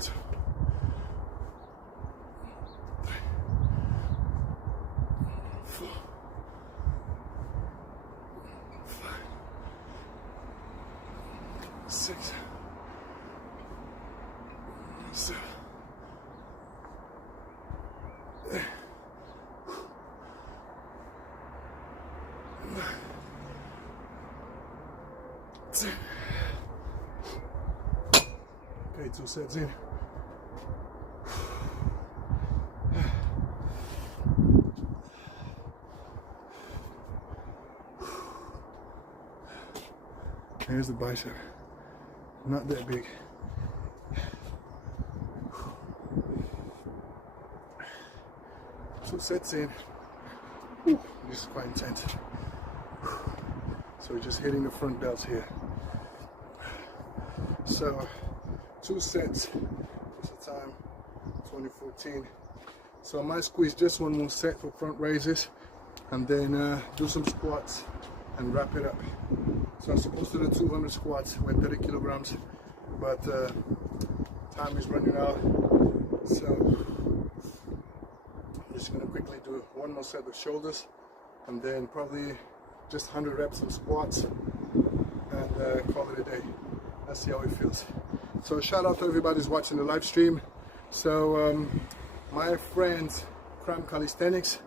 2, 3, 4, 5, 6, 7, 8, 9, 10. Okay, 2 sets in. Here's the bicep. Not that big. 2 sets in. Whew, this is quite intense. So we're just hitting the front delts here. So 2 sets. What's the time? 2014. So I might squeeze just 1 more set for front raises, and then do some squats and wrap it up. So I'm supposed to do 200 squats with 30 kilograms, but time is running out. So I'm just gonna quickly do 1 more set of shoulders, and then probably just 100 reps of squats, and call it a day. Let's see how it feels. So shout out to everybody who's watching the live stream. So my friend KramKalisthenics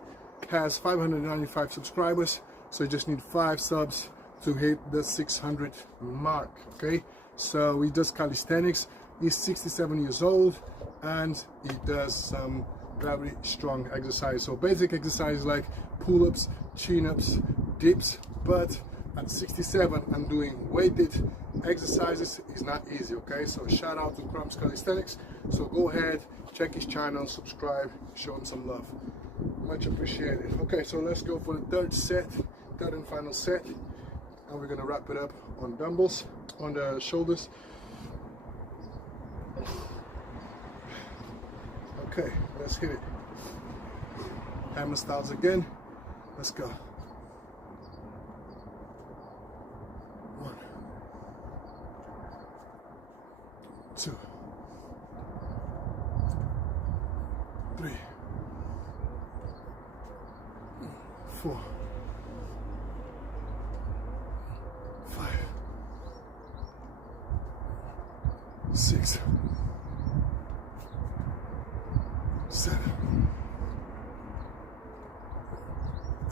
has 595 subscribers, so you just need 5 subs to hit the 600 mark. Okay, so he does calisthenics. He's 67 years old, and he does some very strong exercise. So basic exercise like pull-ups, chin-ups, dips, but at 67 and doing weighted exercises is not easy. Okay, so shout out to KramKalisthenics. So go ahead, check his channel, subscribe, show him some love. Much appreciated. Okay, so let's go for the third and final set, and we're gonna wrap it up on dumbbells, on the shoulders. Okay, let's hit it. Hammer styles again. Let's go. 1, 2, 3, 4, 5, 6, 7,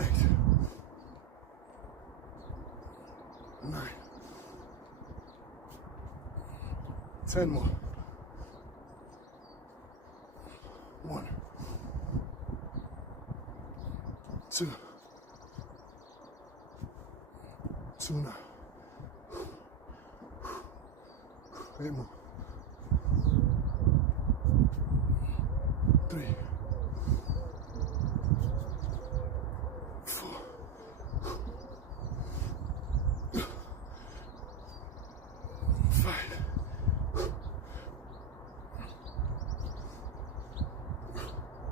8, 9, 10 more. 1, 2, 2 now. 8 more. 3, 4, 5,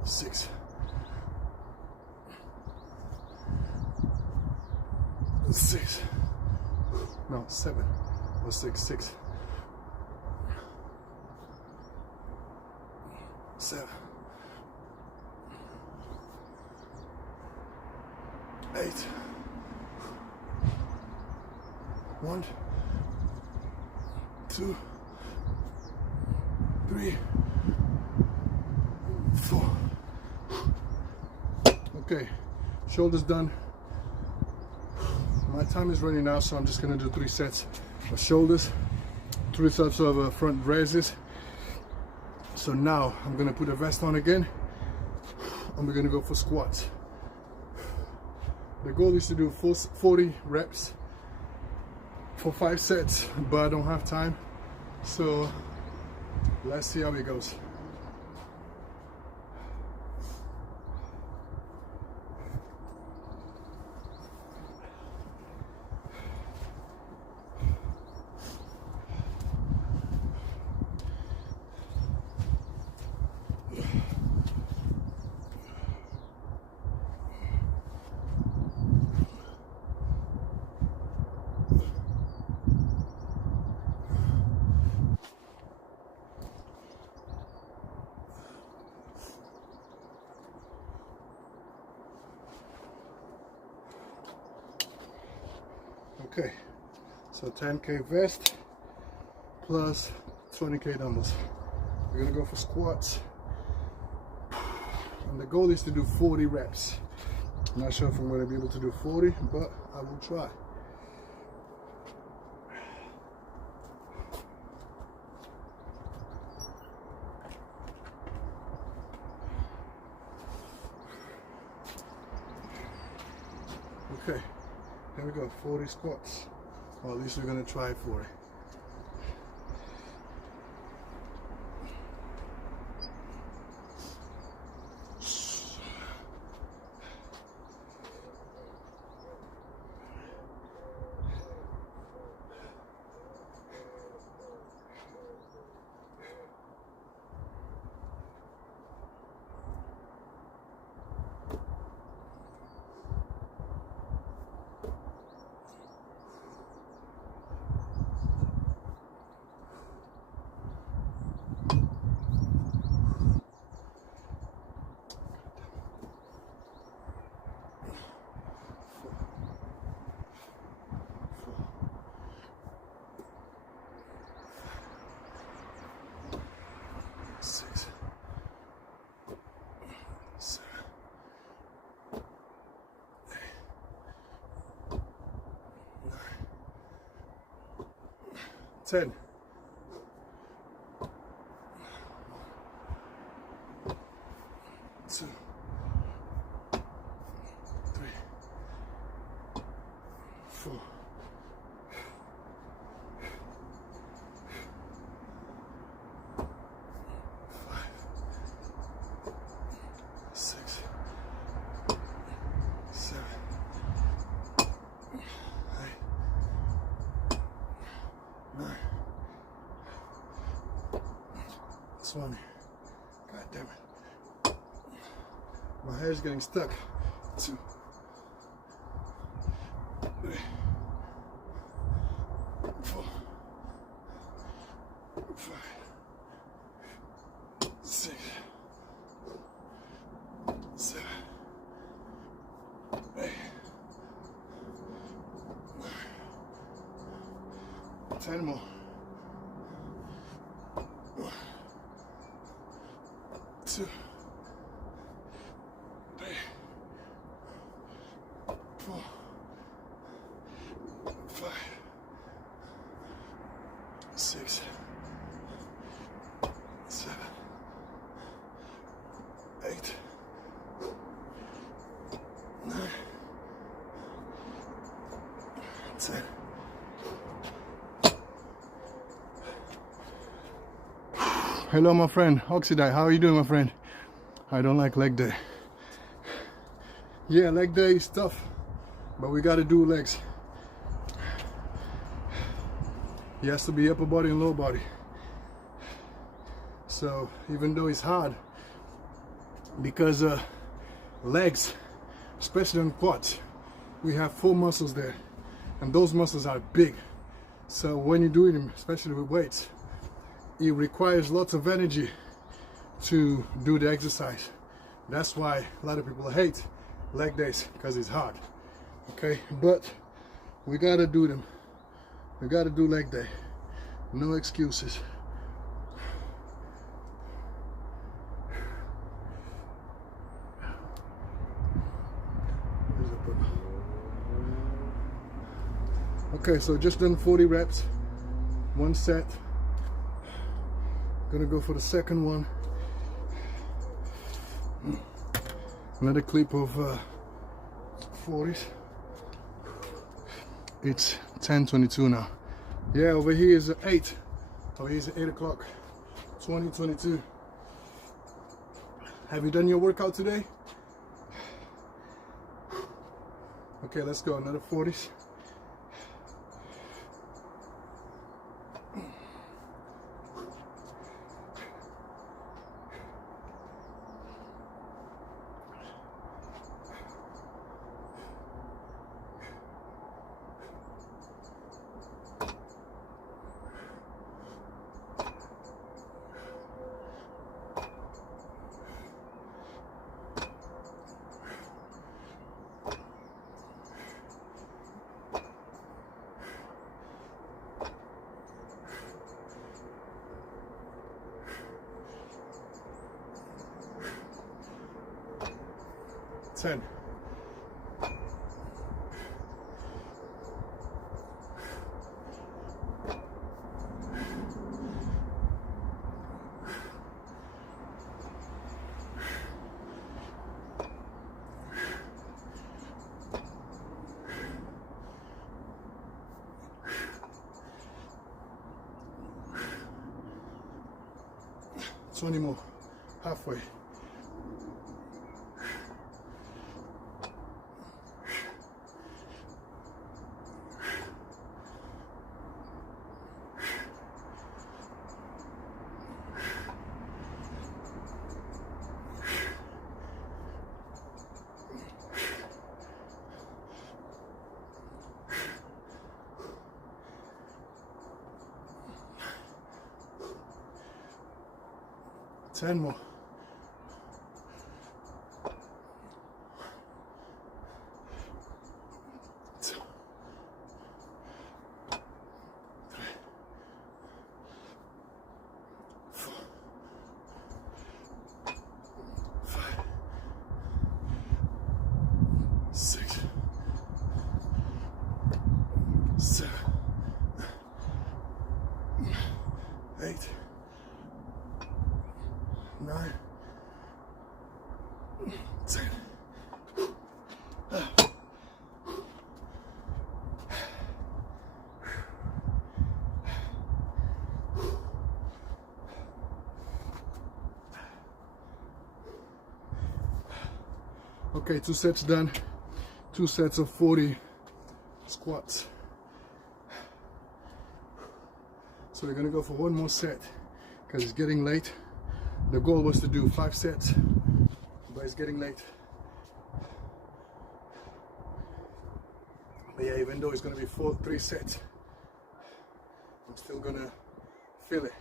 6, 6, no, 7 or 6, 6, 7, 8, 1, 2, 3, 4. Okay, shoulders done. My time is running out, so I'm just gonna do 3 sets of shoulders, 3 sets of front raises. So now I'm gonna put a vest on again, and we're gonna go for squats. The goal is to do 40 reps for 5 sets, but I don't have time, so let's see how it goes. Okay, so 10K vest plus 20K dumbbells. We're gonna go for squats. And the goal is to do 40 reps. I'm not sure if I'm gonna be able to do 40, but I will try. Okay, here we go, 40 squats. Or at least we're gonna try 40. Six, 7, 8, 9, 10. 2, 3, 4. 6, 7, 8, 9, 20. God damn it. My hair is getting stuck. 2, 3, 4, 5, 6, 7, 8, 9, 10 more. 1, 2, 3, 4, 5, 6, 7, 8, 9, 10. Hello, my friend Oxidite. How are you doing, my friend? I don't like leg day. Yeah, leg day is tough, but we got to do legs. He has to be upper body and lower body. So even though it's hard, because legs, especially on quads, we have 4 muscles there, and those muscles are big. So when you're doing them, especially with weights, it requires lots of energy to do the exercise. That's why a lot of people hate leg days, because it's hard. Okay, but we gotta do them. We gotta do leg day. No excuses. Okay, so just done 40 reps, 1 set. Gonna go for the second one. Another clip of 40s. It's 10:22 now. Yeah, over here is 8. Over here is 8 o'clock. 2022. Have you done your workout today? Okay, let's go. Another 40s. 10. 20 more, halfway. Ten more. Two, 3, 4, 5, 6, 7, 8, 9, 10. Okay, 2 sets done. 2 sets of 40 squats. So we're gonna go for 1 more set because it's getting late. The goal was to do 5 sets, but it's getting late. But yeah, even though it's gonna be 3 sets, I'm still gonna feel it.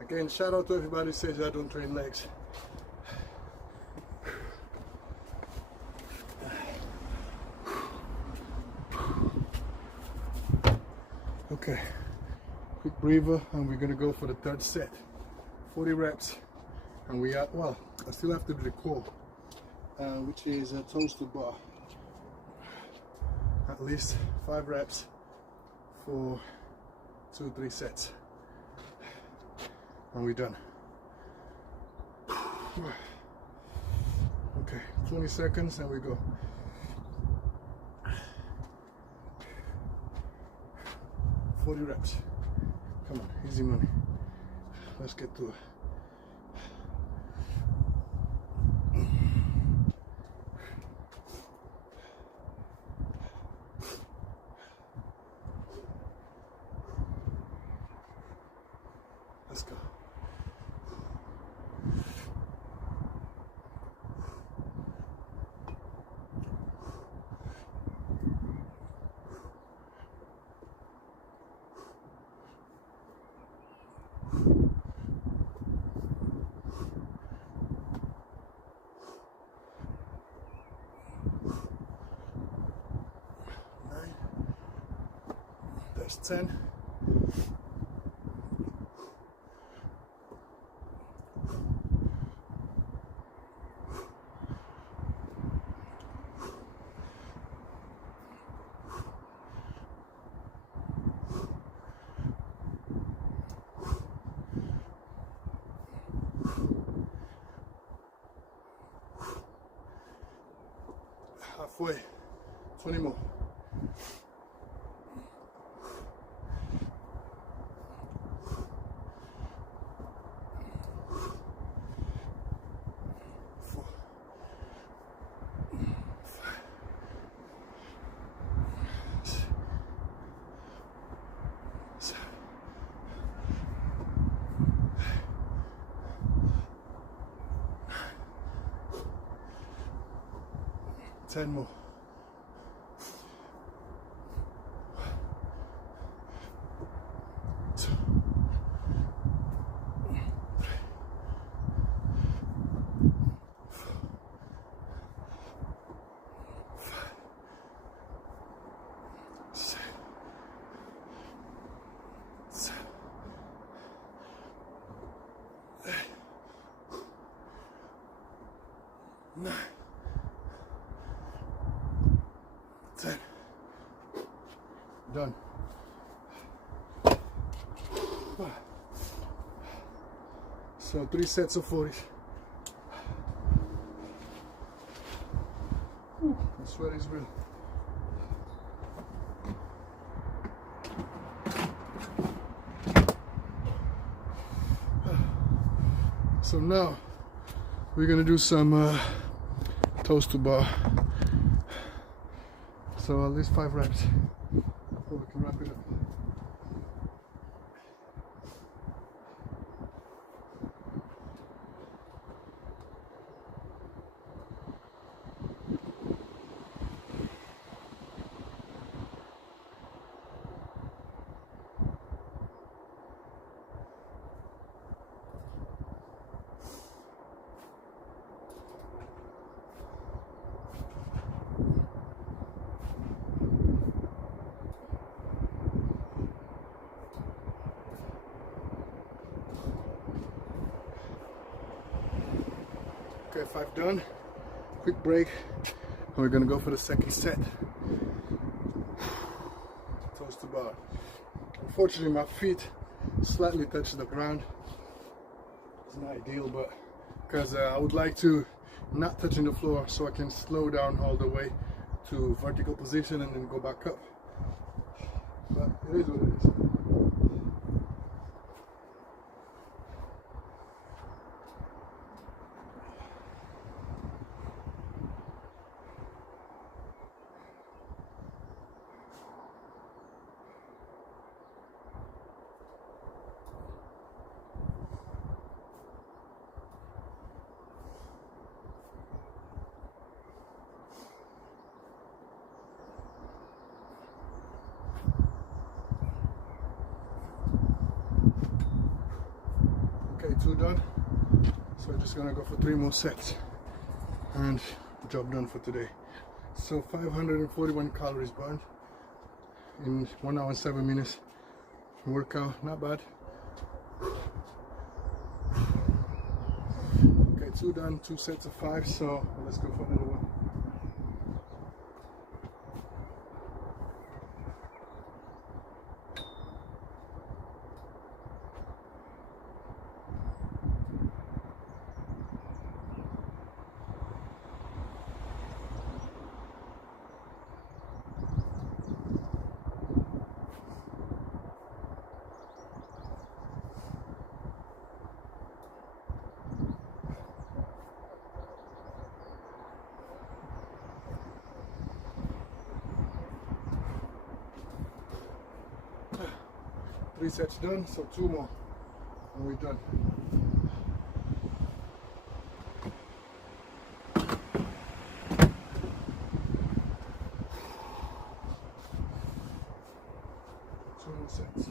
Again, shout out to everybody who says I don't train legs. Okay, quick breather, and we're gonna go for the 3rd set. 40 reps, and we are, well, I still have to do the core, which is a toes to bar. At least 5 reps for 2-3 sets. And we're done. Okay, 20 seconds and we go. 40 reps. Come on, easy money. Let's get to it. Let's go. That's 10. Halfway, 20 more. 4, 5, 6, 7, 10 more. 2, 3, 4, 5, 6, 7, 9, 10. Done. So 3 sets of 40. The sweat is real. So now we're gonna do some toes to bar. So at least 5 reps before we can wrap it up. Okay, 5 done. Quick break. And we're gonna go for the second set. Toes to bar. Unfortunately, my feet slightly touch the ground. It's not ideal, but because I would like to not touching the floor so I can slow down all the way to vertical position and then go back up. But it is what it is. Okay, 2 done. So we're just gonna go for 3 more sets and job done for today. So 541 calories burned in 1 hour and 7 minutes. Workout, not bad. Okay, 2 done, 2 sets of 5. So let's go for another one. Three sets done, so 2 more and we're done. Two more sets.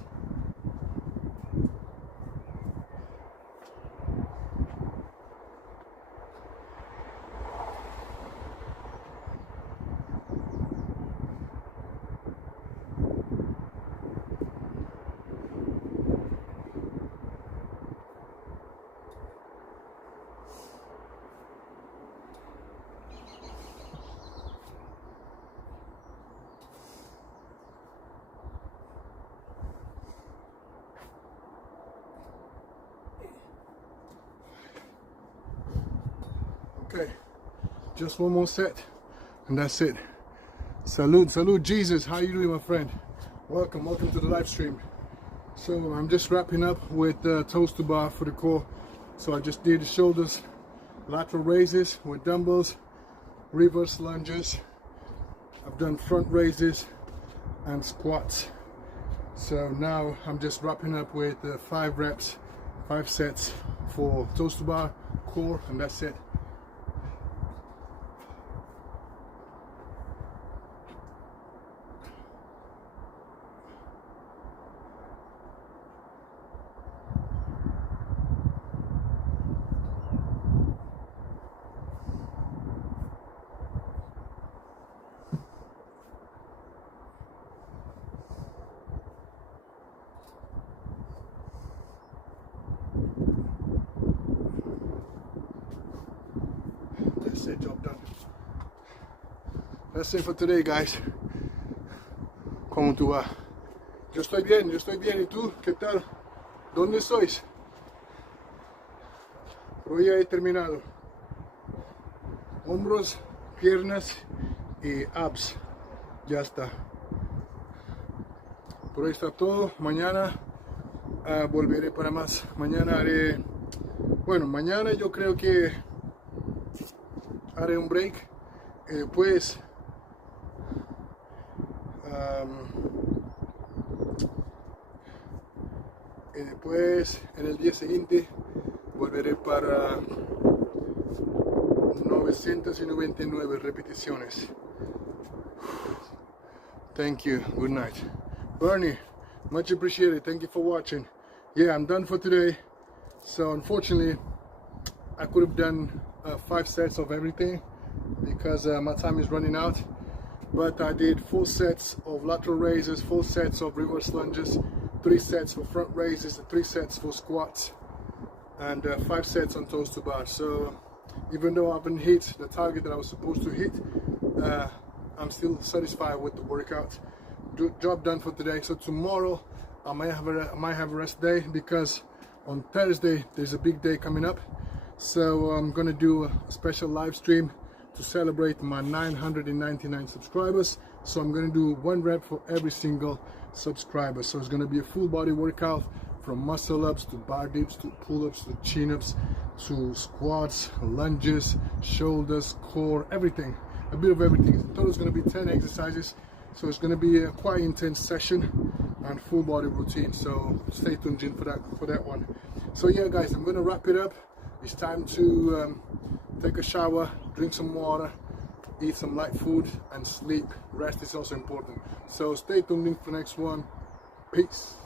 Okay, just 1 more set and that's it. Salute Jesus. How you doing, my friend? Welcome to the live stream. So I'm just wrapping up with toes to bar for the core. So I just did the shoulders, lateral raises with dumbbells, reverse lunges. I've done front raises and squats. So now I'm just wrapping up with 5 reps, 5 sets for toes to bar, core, and that's it. That's it, job done. That's it for today, guys. ¿Cómo tú vas? Yo estoy bien. ¿Y tú? ¿Qué tal? ¿Dónde sois? Hoy he terminado. Hombros, piernas y abs. Ya está. Por hoy está todo. Mañana volveré para más. Mañana haré... Bueno, mañana yo creo que haré un break. Y después... en el día siguiente volveré para 999 repeticiones. Thank you. Good night. Bernie, much appreciated. Thank you for watching. Yeah, I'm done for today. So unfortunately, I could have done 5 sets of everything because my time is running out. But I did 4 sets of lateral raises, 4 sets of reverse lunges, 3 sets for front raises, 3 sets for squats, and 5 sets on toes to bar. So even though I haven't hit the target that I was supposed to hit, I'm still satisfied with the workout. Job done for today. So tomorrow I might have a rest day because on Thursday there's a big day coming up. So I'm gonna do a special live stream to celebrate my 999 subscribers. So I'm gonna do 1 rep for every single subscriber. So it's gonna be a full body workout from muscle ups to bar dips to pull-ups to chin-ups to squats, lunges, shoulders, core, everything, a bit of everything. In total it's gonna be 10 exercises. So it's gonna be a quite intense session and full body routine. So stay tuned in for that one. So yeah, guys, I'm gonna wrap it up. It's time to take a shower, drink some water, eat some light food, and sleep. Rest is also important. So stay tuned in for the next one. Peace.